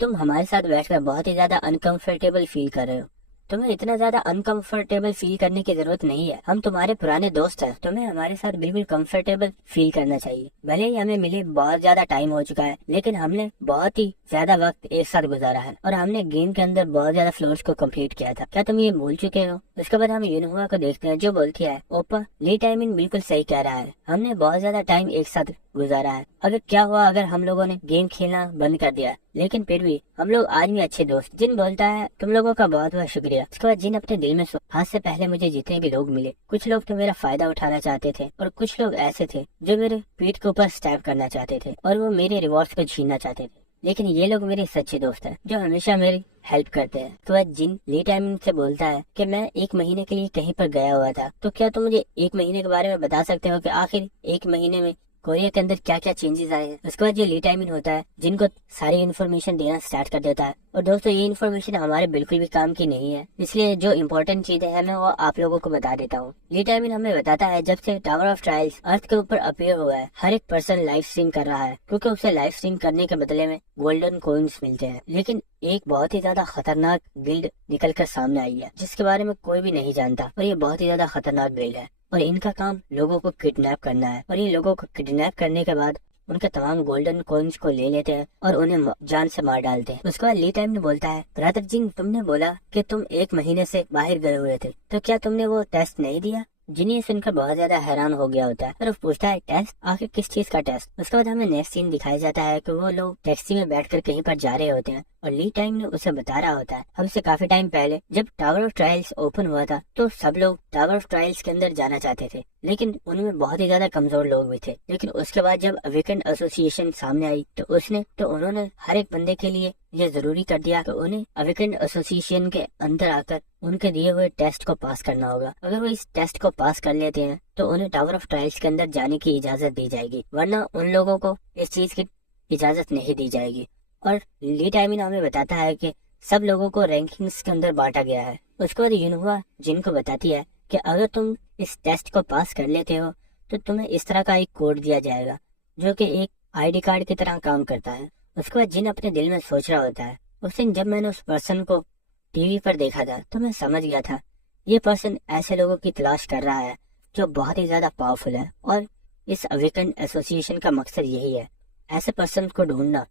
تم ہمارے ساتھ بیٹھ کر بہت ہی زیادہ انکمفرٹیبل فیل کر رہے ہو۔ تمہیں اتنا زیادہ انکمفرٹیبل فیل کرنے کی ضرورت نہیں ہے، ہم تمہارے پرانے دوست ہیں، تمہیں ہمارے ساتھ بالکل کمفرٹیبل فیل کرنا چاہیے۔ بھلے ہی ہمیں ملے بہت زیادہ ٹائم ہو چکا ہے، لیکن ہم نے بہت ہی زیادہ وقت ایک ساتھ گزارا ہے، اور ہم نے گیم کے اندر بہت زیادہ فلورز کو کمپلیٹ کیا تھا، کیا تم یہ بھول چکے ہو؟ اس کے بعد ہم یونہوا کو دیکھتے ہیں جو بولتی ہے، اوپا لی ٹائمن بالکل صحیح کہہ رہا ہے، ہم نے بہت زیادہ ٹائم ایک ساتھ گزارا ہے، اگر کیا ہوا اگر ہم لوگوں نے گیم کھیلنا بند کر دیا، لیکن پھر بھی ہم لوگ آج بھی اچھے دوست۔ جن بولتا ہے، تم لوگوں کا بہت بہت شکریہ۔ اس کے بعد جن اپنے دل میں آج سے پہلے مجھے جتنے بھی لوگ ملے، کچھ لوگ تو میرا فائدہ اٹھانا چاہتے تھے، اور کچھ لوگ ایسے تھے جو میرے پیٹھ کے اوپر اسٹیپ کرنا چاہتے تھے، اور وہ میرے ریوارڈز کو چھیننا چاہتے تھے، لیکن یہ لوگ میرے سچے دوست ہیں جو ہمیشہ میری ہیلپ کرتے ہیں۔ تو جن لی ٹائمن سے بولتا ہے کہ میں 1 مہینے کے لیے کہیں پر گیا ہوا تھا، تو کیا تم مجھے 1 مہینے کے بارے میں بتا سکتے ہو کہ آخر 1 مہینے میں کوریا کے اندر کیا کیا چینجز آئے ہیں؟ اس کے بعد جو لی ٹائمن ہوتا ہے جن کو ساری انفارمیشن دینا سٹارٹ کر دیتا ہے، اور دوستو یہ انفارمیشن ہمارے بالکل بھی کام کی نہیں ہے، اس لیے جو امپورٹنٹ چیزیں ہیں میں وہ آپ لوگوں کو بتا دیتا ہوں۔ لی ٹائمن ہمیں بتاتا ہے جب سے ٹاور آف ٹرائلز ارتھ کے اوپر اپیئر ہوا ہے، ہر ایک پرسن لائیو اسٹریم کر رہا ہے، کیونکہ اسے لائیو اسٹریم کرنے کے بدلے میں گولڈن کوئنز ملتے ہیں، لیکن ایک بہت ہی زیادہ خطرناک بلڈ نکل کر سامنے آئی ہے جس کے بارے میں کوئی بھی نہیں جانتا، اور یہ بہت ہی زیادہ خطرناک بلڈ ہے، اور ان کا کام لوگوں کو کڈنیپ کرنا ہے، اور یہ لوگوں کو کڈنیپ کرنے کے بعد ان کے تمام گولڈن کوئنز کو لے لیتے ہیں اور انہیں جان سے مار ڈالتے ہیں۔ اس کے بعد لی ٹائمن بولتا ہے، برادر جن تم نے بولا کہ تم 1 مہینے سے باہر گئے ہوئے تھے، تو کیا تم نے وہ ٹیسٹ نہیں دیا؟ جنی سن کر بہت زیادہ حیران ہو گیا ہوتا ہے، اور وہ پوچھتا ہے، ٹیسٹ؟ آخر کس چیز کا ٹیسٹ؟ اس کے بعد ہمیں نیکسٹ سین دکھایا جاتا ہے کہ وہ لوگ ٹیکسی میں بیٹھ کر کہیں پر جا رہے ہوتے ہیں، اور لی ٹائمن اسے بتا رہا ہوتا ہے، ہم سے کافی ٹائم پہلے جب ٹاور آف ٹرائلز اوپن ہوا تھا تو سب لوگ ٹاور آف ٹرائلز کے اندر جانا چاہتے تھے، لیکن ان میں بہت ہی زیادہ کمزور لوگ بھی تھے، لیکن اس کے بعد جب ویکنڈ ایسوسی ایشن سامنے آئی تو انہوں نے ہر ایک بندے کے لیے یہ ضروری کر دیا کہ انہیں ویکنڈ ایسوسی ایشن کے اندر آ کر ان کے دیے ہوئے ٹیسٹ کو پاس کرنا ہوگا، اگر وہ اس ٹیسٹ کو پاس کر لیتے ہیں تو انہیں ٹاور آف ٹرائلز کے اندر جانے کی اجازت دی جائے گی، ورنہ ان لوگوں کو اس چیز کی اجازت نہیں دی جائے گی۔ اور لی ٹائمن ہمیں بتاتا ہے کہ سب لوگوں کو رینکنگز کے اندر بانٹا گیا ہے۔ اس کے بعد یونہوا جن کو بتاتی ہے کہ اگر تم اس ٹیسٹ کو پاس کر لیتے ہو تو تمہیں اس طرح کا ایک کوڈ دیا جائے گا جو کہ ایک آئی ڈی کارڈ کی طرح کام کرتا ہے۔ اس کے بعد جن اپنے دل میں سوچ رہا ہوتا ہے، اس دن جب میں نے اس پرسن کو ٹی وی پر دیکھا تھا تو میں سمجھ گیا تھا یہ پرسن ایسے لوگوں کی تلاش کر رہا ہے جو بہت ہی زیادہ پاورفل ہے اور اس اویکنڈ ایسوسیشن کا مقصد یہی ہے، ایسے پرسن کو ڈھونڈنا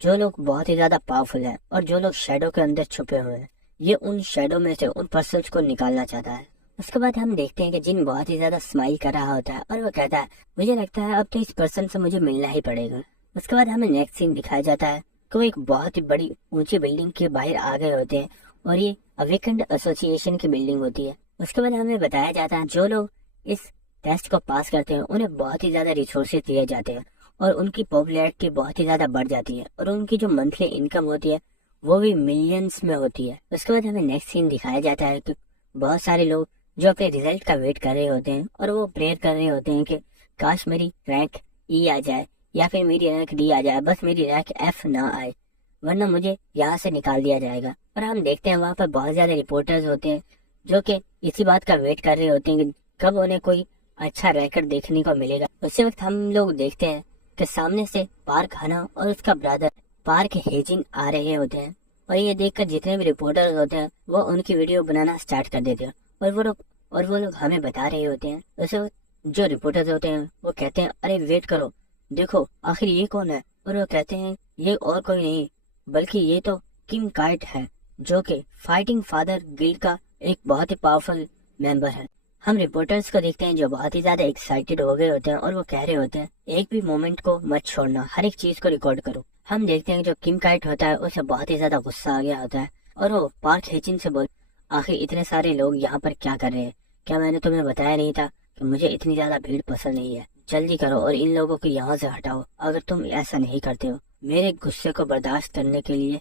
جو لوگ بہت ہی زیادہ پاورفل ہیں اور جو لوگ شیڈو کے اندر چھپے ہوئے ہیں۔ یہ ان شیڈو میں سے ان پرسنس کو نکالنا چاہتا ہے۔ اس کے بعد ہم دیکھتے ہیں کہ جن بہت ہی زیادہ اسمائل کر رہا ہوتا ہے اور وہ کہتا ہے مجھے لگتا ہے اب تو اس پرسن سے مجھے ملنا ہی پڑے گا۔ اس کے بعد ہمیں نیکسٹ سین دکھایا جاتا ہے کہ وہ ایک بہت ہی بڑی اونچی بلڈنگ کے باہر آ گئے ہوتے ہیں اور یہ اویکنڈ ایسوسیشن کی بلڈنگ ہوتی ہے۔ اس کے بعد ہمیں بتایا جاتا ہے جو لوگ اس ٹیسٹ کو پاس کرتے ہیں انہیں بہت ہی زیادہ ریسورسز دیے جاتے ہیں اور ان کی پاپولیرٹی بہت ہی زیادہ بڑھ جاتی ہے اور ان کی جو منتھلی انکم ہوتی ہے وہ بھی ملینز میں ہوتی ہے۔ اس کے بعد ہمیں نیکسٹ سین دکھایا جاتا ہے کہ بہت سارے لوگ جو اپنے ریزلٹ کا ویٹ کر رہے ہوتے ہیں اور وہ پریئر کر رہے ہوتے ہیں کہ کاش میری رینک ای آ جائے یا پھر میری رینک ڈی آ جائے، بس میری رینک ایف نہ آئے ورنہ مجھے یہاں سے نکال دیا جائے گا۔ اور ہم دیکھتے ہیں وہاں پر بہت زیادہ رپورٹرز ہوتے ہیں جو کہ اسی بات کا ویٹ کر رہے ہوتے ہیں کہ کب انہیں کوئی اچھا ریکارڈ دیکھنے کو ملے گا۔ اسی وقت ہم لوگ دیکھتے ہیں کہ سامنے سے پارک ہنا اور اس کا برادر پارک ہیجن آ رہے ہوتے ہیں اور یہ دیکھ کر جتنے بھی رپورٹرز ہوتے ہیں وہ ان کی ویڈیو بنانا سٹارٹ کر دیتے ہیں اور وہ لوگ ہمیں بتا رہے ہوتے ہیں۔ اسے جو رپورٹرز ہوتے ہیں وہ کہتے ہیں ارے ویٹ کرو، دیکھو آخر یہ کون ہے؟ اور وہ کہتے ہیں یہ اور کوئی نہیں بلکہ یہ تو کم کائٹ ہے جو کہ فائٹنگ فادر گلڈ کا ایک بہت ہی پاورفل ممبر ہے۔ ہم رپورٹرز کو دیکھتے ہیں جو بہت ہی زیادہ ایکسائٹیڈ ہو گئے ہوتے ہیں اور وہ کہہ رہے ہوتے ہیں ایک بھی مومنٹ کو مت چھوڑنا، ہر ایک چیز کو ریکارڈ کرو۔ ہم دیکھتے ہیں جو کم کائٹ ہوتا ہے اسے بہت ہی زیادہ غصہ آ گیا ہوتا ہے اور وہ پارک ہیچن سے بول آخر اتنے سارے لوگ یہاں پر کیا کر رہے ہیں؟ کیا میں نے تمہیں بتایا نہیں تھا کہ مجھے اتنی زیادہ بھیڑ پسند نہیں ہے؟ جلدی کرو اور ان لوگوں کو یہاں سے ہٹاؤ۔ اگر تم ایسا نہیں کرتے ہو میرے غصے کو برداشت کرنے کے لیے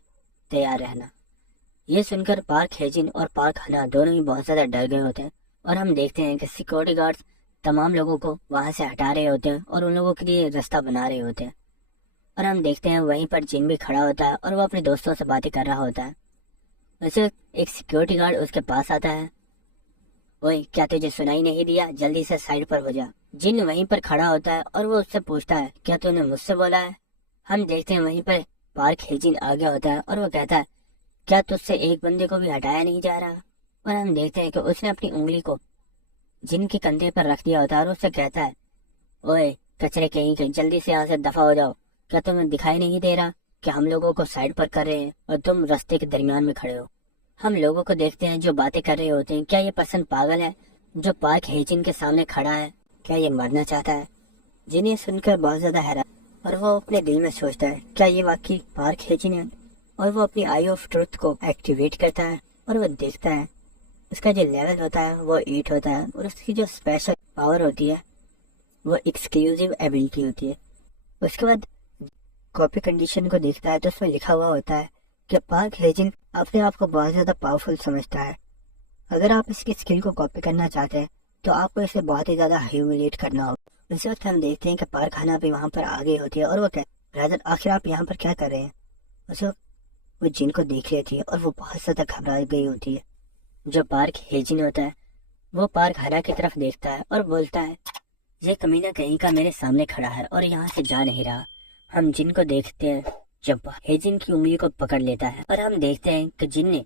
تیار رہنا۔ یہ سن کر پارک ہیجن اور پارک ہنا دونوں ہی بہت زیادہ ڈر گئے ہوتے ہیں اور ہم دیکھتے ہیں کہ سیکورٹی گارڈز تمام لوگوں کو وہاں سے ہٹا رہے ہوتے ہیں اور ان لوگوں کے لیے راستہ بنا رہے ہوتے ہیں۔ اور ہم دیکھتے ہیں وہیں پر جن بھی کھڑا ہوتا ہے اور وہ اپنے دوستوں سے باتیں کر رہا ہوتا ہے۔ ویسے ایک سیکورٹی گارڈ اس کے پاس آتا ہے، اوئے کیا تجھے سنائی نہیں دیا؟ جلدی سے سائڈ پر ہو جا۔ جن وہیں پر کھڑا ہوتا ہے اور وہ اس سے پوچھتا ہے کیا تو نے مجھ سے بولا ہے؟ ہم دیکھتے ہیں وہیں پر پارک ہیجن آ گیا ہوتا ہے اور وہ کہتا ہے کیا تجھ سے ایک بندے کو بھی ہٹایا نہیں جا رہا؟ اور ہم دیکھتے ہیں کہ اس نے اپنی انگلی کو جن کے کندھے پر رکھ دیا ہوتا ہے اور اس سے کہتا ہے اوئے کچرے کہیں کہ جلدی سے یہاں سے دفع ہو جاؤ، کیا تمہیں دکھائی نہیں دے رہا کہ ہم لوگوں کو سائڈ پر کر رہے ہیں اور تم راستے کے درمیان میں کھڑے ہو؟ ہم لوگوں کو دیکھتے ہیں جو باتیں کر رہے ہوتے ہیں، کیا یہ پرسن پاگل ہے جو پارک ہیجن کے سامنے کھڑا ہے؟ کیا یہ مرنا چاہتا ہے؟ جنہیں سن کر بہت زیادہ حیران اور وہ اپنے دل میں سوچتا ہے کیا یہ واقعی پارک ہیجن ہے؟ اور وہ اپنی آئی آف ٹروتھ کو ایکٹیویٹ کرتا ہے اور وہ دیکھتا ہے اس کا جو لیول ہوتا ہے وہ 8 ہوتا ہے اور اس کی جو اسپیشل پاور ہوتی ہے وہ ایکسکلوزیو ایبلٹی ہوتی ہے۔ اس کے بعد کاپی کنڈیشن کو دیکھتا ہے تو اس میں لکھا ہوا ہوتا ہے کہ پارک ہیجن اپنے آپ کو بہت زیادہ پاورفل سمجھتا ہے، اگر آپ اس کی اسکل کو کاپی کرنا چاہتے ہیں تو آپ کو اسے بہت ہی زیادہ ہیوملیٹ کرنا ہوگا۔ اس وقت ہم دیکھتے ہیں کہ پارک ہنا بھی وہاں پر آ گئی ہوتی ہے اور وہ کہتے برادر آخر آپ یہاں پر کیا کر رہے ہیں؟ اس وقت وہ جن کو دیکھ رہی تھی اور وہ بہت زیادہ گھبرا گئی ہوتی ہے۔ جو پارک ہیجن ہوتا ہے وہ پارک ہنا کی طرف دیکھتا ہے اور بولتا ہے یہ کمینہ کہیں کا میرے سامنے کھڑا ہے اور یہاں سے جا نہیں رہا۔ ہم جن کو دیکھتے ہیں جب ہیجن کی انگلی کو پکڑ لیتا ہے اور ہم دیکھتے ہیں کہ جن نے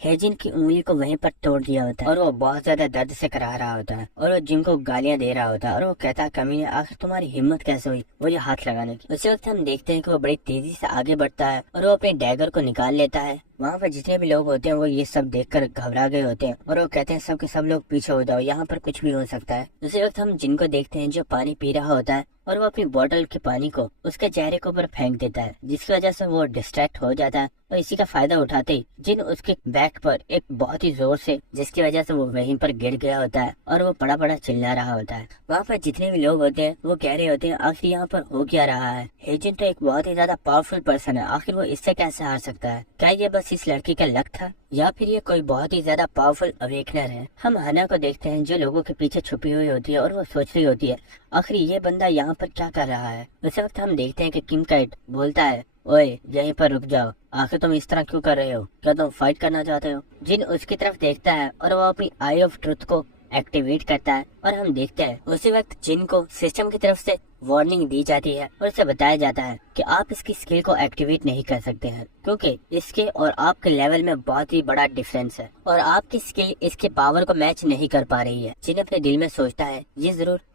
ہیجن کی انگلی کو وہیں پر توڑ دیا ہوتا ہے اور وہ بہت زیادہ درد سے کرا رہا ہوتا ہے اور وہ جن کو گالیاں دے رہا ہوتا ہے اور وہ کہتا ہے کمینے آخر تمہاری ہمت کیسے ہوئی مجھے ہاتھ لگانے کی؟ اسی وقت ہم دیکھتے ہیں کہ وہ بڑی تیزی سے آگے بڑھتا ہے اور وہ اپنے ڈیگر کو نکال لیتا ہے۔ وہاں پر جتنے بھی لوگ ہوتے ہیں وہ یہ سب دیکھ کر گھبرا گئے ہوتے ہیں اور وہ کہتے ہیں سب کے سب لوگ پیچھے ہو جاؤ، یہاں پر کچھ بھی ہو سکتا ہے۔ اسی وقت ہم جن کو دیکھتے ہیں جو پانی پی رہا ہوتا ہے اور وہ اپنی بوتل کے پانی کو اس کے چہرے کے اوپر پھینک دیتا ہے جس کی وجہ سے وہ ڈسٹریکٹ ہو جاتا ہے اور اسی کا فائدہ اٹھاتے ہی جن اس کے بیک پر ایک بہت ہی زور سے جس کی وجہ سے وہ وہیں پر گر گیا ہوتا ہے اور وہ پڑا پڑا چلا رہا ہوتا ہے۔ وہاں پر جتنے بھی لوگ ہوتے ہیں وہ کہہ رہے ہوتے ہیں آخر یہاں پر ہو کیا رہا ہے؟ ہیجن تو ایک بہت ہی زیادہ پاورفل پرسن ہے، آخر وہ اس سے کیسے ہار سکتا ہے؟ کیا یہ بس اس لڑکی کا لک تھا یا پھر یہ کوئی بہت ہی زیادہ پاورفل اویکنر ہے؟ ہم ہنا کو دیکھتے ہیں جو لوگوں کے پیچھے چھپی ہوئی ہوتی ہے اور وہ سوچ رہی ہوتی ہے آخر یہ بندہ یہاں پر کیا کر رہا ہے۔ اس وقت ہم دیکھتے ہیں کہ کم کائٹ بولتا ہے اوئے یہیں پر رک جاؤ، آخر تم اس طرح کیوں کر رہے ہو؟ کیا تم فائٹ کرنا چاہتے ہو؟ جن اس کی طرف دیکھتا ہے اور وہ اپنی آئی آف ٹروتھ کو ایکٹیویٹ کرتا ہے اور ہم دیکھتے ہیں اسی وقت جن کو سسٹم کی طرف سے وارننگ دی جاتی ہے اور اسے بتایا جاتا ہے کہ آپ اس کی اسکل کو ایکٹیویٹ نہیں کر سکتے ہیں کیونکہ اس کے اور آپ کے لیول میں بہت ہی بڑا ڈفرینس ہے اور آپ کی اسکل اس کے پاور کو میچ نہیں کر پا رہی ہے۔ جن اپنے دل میں سوچتا ہے یہ ضرور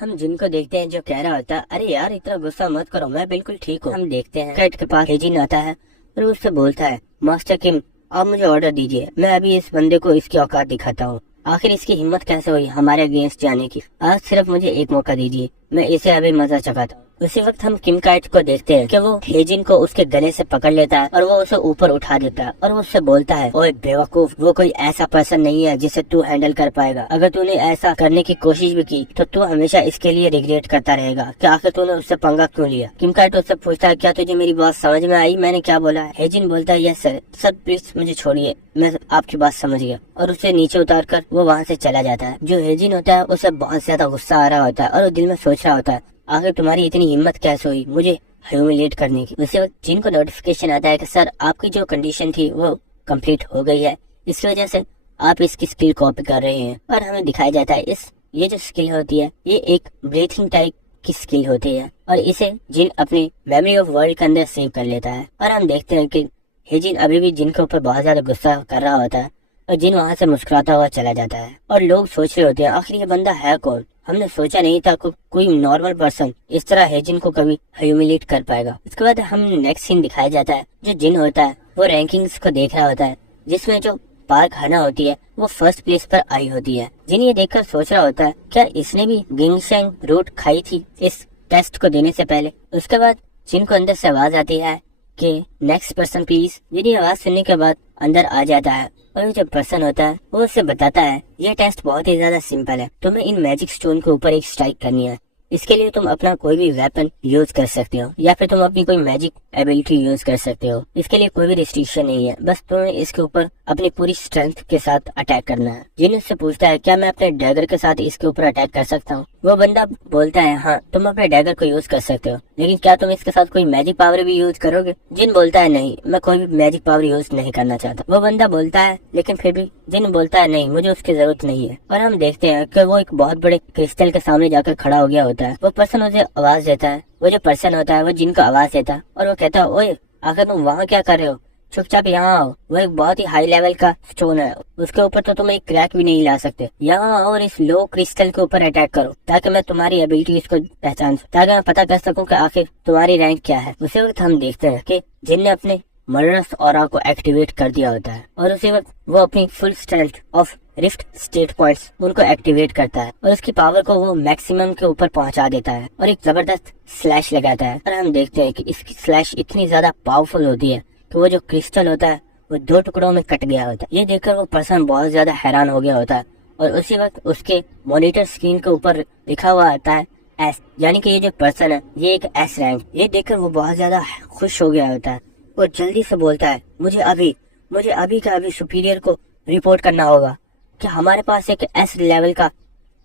ہم جن کو دیکھتے ہیں جو کہہ رہا ہوتا ہے ارے یار اتنا غصہ مت کرو، میں بالکل ٹھیک ہوں۔ ہم دیکھتے ہیں کیٹ کے پاس ہیجن آتا ہے اور اس سے بولتا ہے ماسٹر کم آپ مجھے آرڈر دیجیے، میں ابھی اس بندے کو اس کی اوقات دکھاتا ہوں، آخر اس کی ہمت کیسے ہوئی ہمارے اگینسٹ جانے کی، آج صرف مجھے ایک موقع دیجیے، میں اسے ابھی مزہ چکھاتا ہوں۔ اسی وقت ہم کم کائٹ کو دیکھتے ہیں کہ وہ ہیجن کو اس کے گلے سے پکڑ لیتا ہے اور وہ اسے اوپر اٹھا دیتا ہے اور وہ اس سے بولتا ہے اوے بیوقوف، وہ کوئی ایسا پرسن نہیں ہے جسے تو ہینڈل کر پائے گا، اگر تو نے ایسا کرنے کی کوشش بھی کی تو ہمیشہ اس کے لیے ریگریٹ کرتا رہے گا کہ آخر تو نے اس سے پنگا کیوں لیا۔ کم کائٹ اس سے پوچھتا ہے کیا تجھے میری بات سمجھ میں آئی، میں نے کیا بولا ہے؟ ہیجن بولتا ہے یس سر پلیز مجھے چھوڑیے، میں آپ کی بات سمجھ گیا، اور اسے نیچے اتار کر وہ وہاں سے چلا جاتا ہے۔ جو ہیجن ہوتا ہے اسے بہت زیادہ غصہ آ رہا ہوتا ہے اور وہ دل میں سوچ رہا ہوتا ہے آخر تمہاری اتنی ہمت کیسے ہوئی مجھے ہیوملیٹ کرنے کی۔ اسی وقت جن کو نوٹیفیکیشن آتا ہے کہ سر آپ کی جو کنڈیشن تھی وہ کمپلیٹ ہو گئی ہے، اس کی وجہ سے آپ اس کی اسکل کاپی کر رہے ہیں، اور ہمیں دکھایا جاتا ہے یہ جو اسکل ہوتی ہے یہ ایک بریتھنگ ٹائپ کی اسکل ہوتی ہے اور اسے جن اپنی میموری آف ورلڈ کے اندر سیو کر لیتا ہے۔ اور ہم دیکھتے ہیں کہ ہیجن ابھی بھی جن کے اوپر بہت زیادہ غصہ کر رہا ہوتا ہے اور جن وہاں سے مسکراتا ہوا چلا جاتا ہے، اور لوگ سوچ رہے ہوتے ہیں آخر یہ بندہ ہے کون، ہم نے سوچا نہیں تھا کہ کوئی نارمل پرسن اس طرح ہیجن کو کبھی ہیوملیٹ کر پائے گا۔ اس کے بعد ہم نیکسٹ سین دکھایا جاتا ہے جو جن ہوتا ہے وہ رینکنگز کو دیکھ رہا ہوتا ہے جس میں جو پارک ہنا ہوتی ہے وہ فرسٹ پلیس پر آئی ہوتی ہے۔ جن یہ دیکھ کر سوچ رہا ہوتا ہے کیا اس نے بھی گنگشینگ روٹ کھائی تھی اس ٹیسٹ کو دینے سے پہلے۔ اس کے بعد جن کو اندر سے آواز آتی ہے کہ نیکسٹ پرسن پلیز، جن آواز سننے کے بعد اندر آ جاتا ہے اور جو پرسن ہوتا ہے وہ اسے بتاتا ہے یہ ٹیسٹ بہت ہی زیادہ سمپل ہے، تمہیں ان میجک سٹون کے اوپر ایک سٹرائک کرنی ہے، اس کے لیے تم اپنا کوئی بھی ویپن یوز کر سکتے ہو یا پھر تم اپنی کوئی میجک ایبلٹی یوز کر سکتے ہو، اس کے لیے کوئی بھی ریسٹرکشن نہیں ہے، بس تمہیں اس کے اوپر اپنی پوری اسٹرینتھ کے ساتھ اٹیک کرنا ہے۔ جن اس سے پوچھتا ہے کیا میں اپنے ڈیگر کے ساتھ اس کے اوپر اٹیک کر سکتا ہوں؟ وہ بندہ بولتا ہے ہاں تم اپنے ڈیگر کو یوز کر سکتے ہو، لیکن کیا تم اس کے ساتھ کوئی میجک پاور بھی یوز کرو گے؟ جن بولتا ہے نہیں میں کوئی بھی میجک پاور یوز نہیں کرنا چاہتا۔ وہ بندہ بولتا ہے لیکن پھر بھی جن بولتا ہے نہیں مجھے اس کی ضرورت نہیں ہے، اور ہم دیکھتے ہیں کہ وہ ایک بہت بڑے کرسٹل کے سامنے جا کر کھڑا ہو گیا ہوتا ہے۔ وہ پرسن اسے آواز دیتا ہے، وہ جو پرسن ہوتا ہے وہ جن کو آواز دیتا ہے اور وہ کہتا ہے اوے آخر تم وہاں کیا کر رہے ہو، چپ چاپ یہاں آؤ، وہ ایک بہت ہی ہائی لیول کا سٹون ہے، اس کے اوپر تو تم ایک کریک بھی نہیں لا سکتے، یہاں آؤ اور اس لو کرسٹل کے اوپر اٹیک کرو تاکہ میں تمہاری ایبلٹیز کو پہچان سکوں، تاکہ میں پتا کر سکوں کہ آخر تمہاری رینک کیا ہے۔ اسی وقت ہم دیکھتے ہیں کہ جن نے اپنے مررس اورا کو ایکٹیویٹ کر دیا ہوتا ہے اور اسی وقت وہ اپنی full strength of rift state points ان کو ایکٹیویٹ کرتا ہے اور اس کی پاور کو وہ میکسیمم کے اوپر پہنچا دیتا ہے اور ایک زبردست سلیش لگاتا ہے، اور ہم دیکھتے ہیں کہ اس کی سلیش اتنی زیادہ پاورفل ہوتی ہے کہ وہ جو کرسٹل ہوتا ہے وہ 2 ٹکڑوں میں کٹ گیا ہوتا ہے۔ یہ دیکھ کر وہ پرسن بہت زیادہ حیران ہو گیا ہوتا ہے اور اسی وقت اس کے مانیٹر اسکرین کے اوپر لکھا ہوا آتا ہے ایس، یعنی کہ یہ جو پرسن ہے یہ ایک ایس رینک۔ یہ دیکھ کر وہ بہت زیادہ خوش ہو گیا ہوتا ہے، وہ جلدی سے بولتا ہے مجھے ابھی کا ابھی سپیریئر کو رپورٹ کرنا ہوگا کہ ہمارے پاس ایک ایس لیول کا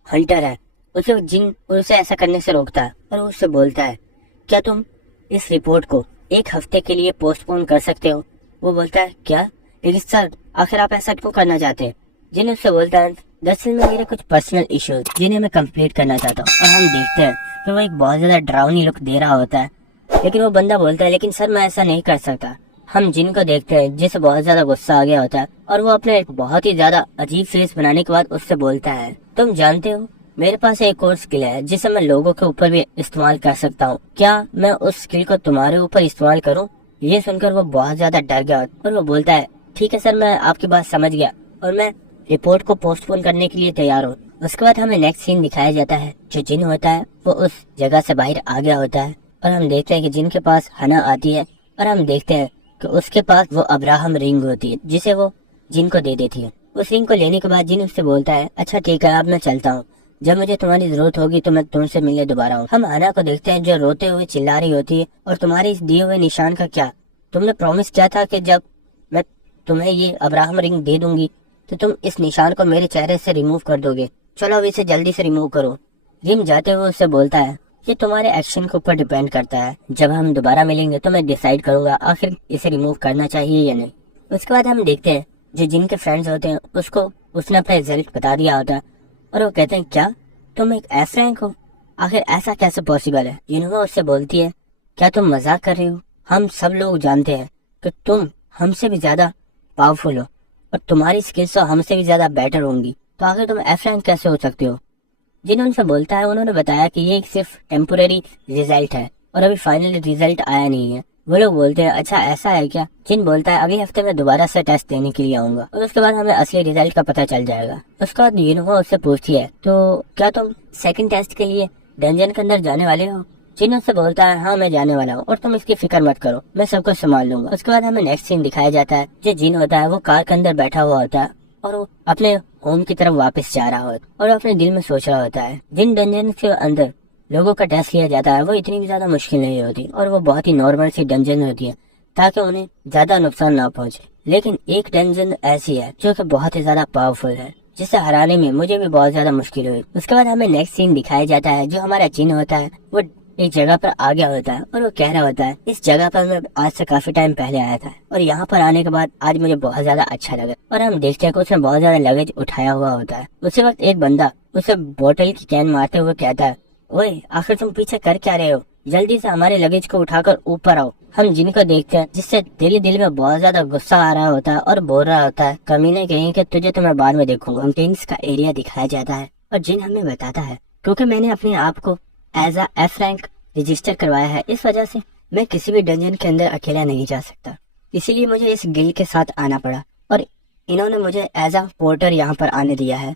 ہنٹر ہے۔ اسے جن اسے ایسا کرنے سے روکتا ہے اور اس سے بولتا ہے کیا تم اس رپورٹ کو 1 ہفتے کے لیے پوسٹ پون کر سکتے ہو؟ وہ بولتا ہے کیا، لیکن سر آخر آپ ایسا کیوں کرنا چاہتے ہیں؟ جن اس سے بولتا ہے دراصل میں میرے کچھ پرسنل ایشوز جنہیں میں کمپلیٹ کرنا چاہتا ہوں، اور ہم دیکھتے ہیں کہ وہ ایک بہت زیادہ ڈراؤنی لک دے رہا ہوتا ہے، لیکن وہ بندہ بولتا ہے لیکن سر میں ایسا نہیں کر سکتا۔ ہم جن کو دیکھتے ہیں جسے بہت زیادہ غصہ آ گیا ہوتا ہے اور وہ اپنے بہت ہی زیادہ عجیب فیس بنانے کے بعد اس سے بولتا ہے تم جانتے ہو میرے پاس ایک اور اسکل ہے جسے میں لوگوں کے اوپر بھی استعمال کر سکتا ہوں، کیا میں اس اسکل کو تمہارے اوپر استعمال کروں؟ یہ سن کر وہ بہت زیادہ ڈر گیا اور وہ بولتا ہے ٹھیک ہے سر میں آپ کی بات سمجھ گیا اور میں رپورٹ کو پوسٹ پون کرنے کے لیے تیار ہوں۔ اس کے بعد ہمیں نیکسٹ سین دکھایا جاتا ہے جو جن ہوتا ہے وہ اس جگہ سے باہر آ گیا ہوتا ہے اور ہم دیکھتے ہیں کہ جن کے پاس ہنا آتی ہے اور ہم دیکھتے ہیں کہ اس کے پاس وہ ابراہم رنگ ہوتی ہے جسے وہ جن کو دے دیتی ہے۔ اس رنگ کو لینے کے بعد جن اس سے بولتا ہے اچھا ٹھیک ہے اب میں چلتا ہوں، جب مجھے تمہاری ضرورت ہوگی تو میں تم سے ملنے دوبارہ ہوں۔ ہم ہنا کو دیکھتے ہیں جو روتے ہوئے چلا رہی ہوتی ہے اور تمہارے اس دیے ہوئے نشان کا کیا، تم نے پرومس کیا تھا کہ جب میں تمہیں یہ ابراہم رنگ دے دوں گی تو تم اس نشان کو میرے چہرے سے ریموو کر دو گے، چلو اب اسے جلدی سے ریموو کرو۔ رنگ جاتے ہوئے اس سے بولتا ہے یہ تمہارے ایکشن کے اوپر ڈیپینڈ کرتا ہے، جب ہم دوبارہ ملیں گے تو میں ڈیسائیڈ کروں گا آخر اسے ریموو کرنا چاہیے یا نہیں۔ اس کے بعد ہم دیکھتے ہیں جو جن کے فرینڈز ہوتے ہیں اس نے اپنا رزلٹ بتا دیا ہوتا ہے اور وہ کہتے ہیں کیا تم ایک ایس رینک ہو، آخر ایسا کیسے پاسبل ہے؟ جنہوں اس سے بولتی ہے کیا تم مذاق کر رہے ہو؟ ہم سب لوگ جانتے ہیں کہ تم ہم سے بھی زیادہ پاورفل ہو اور تمہاری اسکلز تو ہم سے بھی زیادہ بیٹر ہوں گی، تو آخر تم ایف رینک کیسے ہو سکتے ہو؟ جن ان سے بولتا ہے انہوں نے بتایا کہ یہ ایک صرف ٹیمپورری ریزلٹ ہے اور ابھی فائنل ریزلٹ آیا نہیں ہے۔ وہ لوگ بولتے ہیں اچھا ایسا ہے کیا؟ جن بولتا ہے اگلے ہفتے میں دوبارہ سے ٹیسٹ دینے کے لیے آؤں گا اور اس کے بعد ہمیں اصلی ریزلٹ کا پتہ چل جائے گا۔ اس کے بعد یونہو اس سے پوچھتی ہے تو کیا تم سیکنڈ ٹیسٹ کے لیے ڈنجن کے اندر جانے والے ہو؟ جن اس سے بولتا ہے ہاں میں جانے والا ہوں اور تم اس کی فکر مت کرو، میں سب کو سنبھال لوں گا۔ اس کے بعد ہمیں نیکسٹ سین دکھایا جاتا ہے، جو جن ہوتا ہے وہ کار کے اندر بیٹھا ہوا ہوتا ہے اور وہ اپنے ہوم کی طرف واپس جا رہا ہوتا ہے اور اپنے دل میں سوچ رہا ہوتا ہے جن ڈنجن کے اندر لوگوں کا ٹیسٹ لیا جاتا ہے وہ اتنی بھی زیادہ مشکل نہیں ہوتی اور وہ بہت ہی نارمل سی ڈنجن ہوتی ہے تاکہ انہیں زیادہ نقصان نہ پہنچے، لیکن ایک ڈنجن ایسی ہے جو کہ بہت ہی زیادہ پاورفل ہے جسے ہرانے میں مجھے بھی بہت زیادہ مشکل ہوئی۔ اس کے بعد ہمیں نیکسٹ سین دکھایا جاتا ہے، جو ہمارا جن ہوتا ہے وہ ایک جگہ پر آ گیا ہوتا ہے اور وہ کہہ رہا ہوتا ہے اس جگہ پر میں آج سے کافی ٹائم پہلے آیا تھا اور یہاں پر آنے کے بعد آج مجھے بہت زیادہ اچھا لگا۔ اور ہم دیکھتے ہیں کہ اس نے بہت زیادہ لگیج اٹھایا ہوا ہوتا ہے۔ اسی وقت ایک بندہ اسے بوٹل کی کین مارتے ہوئے کہتا ہے اوئے آخر تم پیچھے کر کیا رہے ہو، جلدی سے ہمارے لگیج کو اٹھا کر اوپر آؤ۔ ہم جن کو دیکھتے ہیں جس سے دل میں بہت زیادہ غصہ آ رہا ہوتا ہے اور بول رہا ہوتا ہے کمینے کہیں کہ تجھے تو میں بعد میں دیکھوں گا۔ ماؤنٹینس کا ایریا دکھایا جاتا ہے اور جن ہمیں بتاتا ہے کیونکہ میں نے اپنے آپ کو as a F rank register کروایا ہے، اس وجہ سے میں کسی بھی ڈنجن کے اندر اکیلا نہیں جا سکتا، اسی لیے مجھے اس گل کے ساتھ آنا پڑا اور انہوں نے مجھے ایز اے پورٹر یہاں پر آنے دیا ہے۔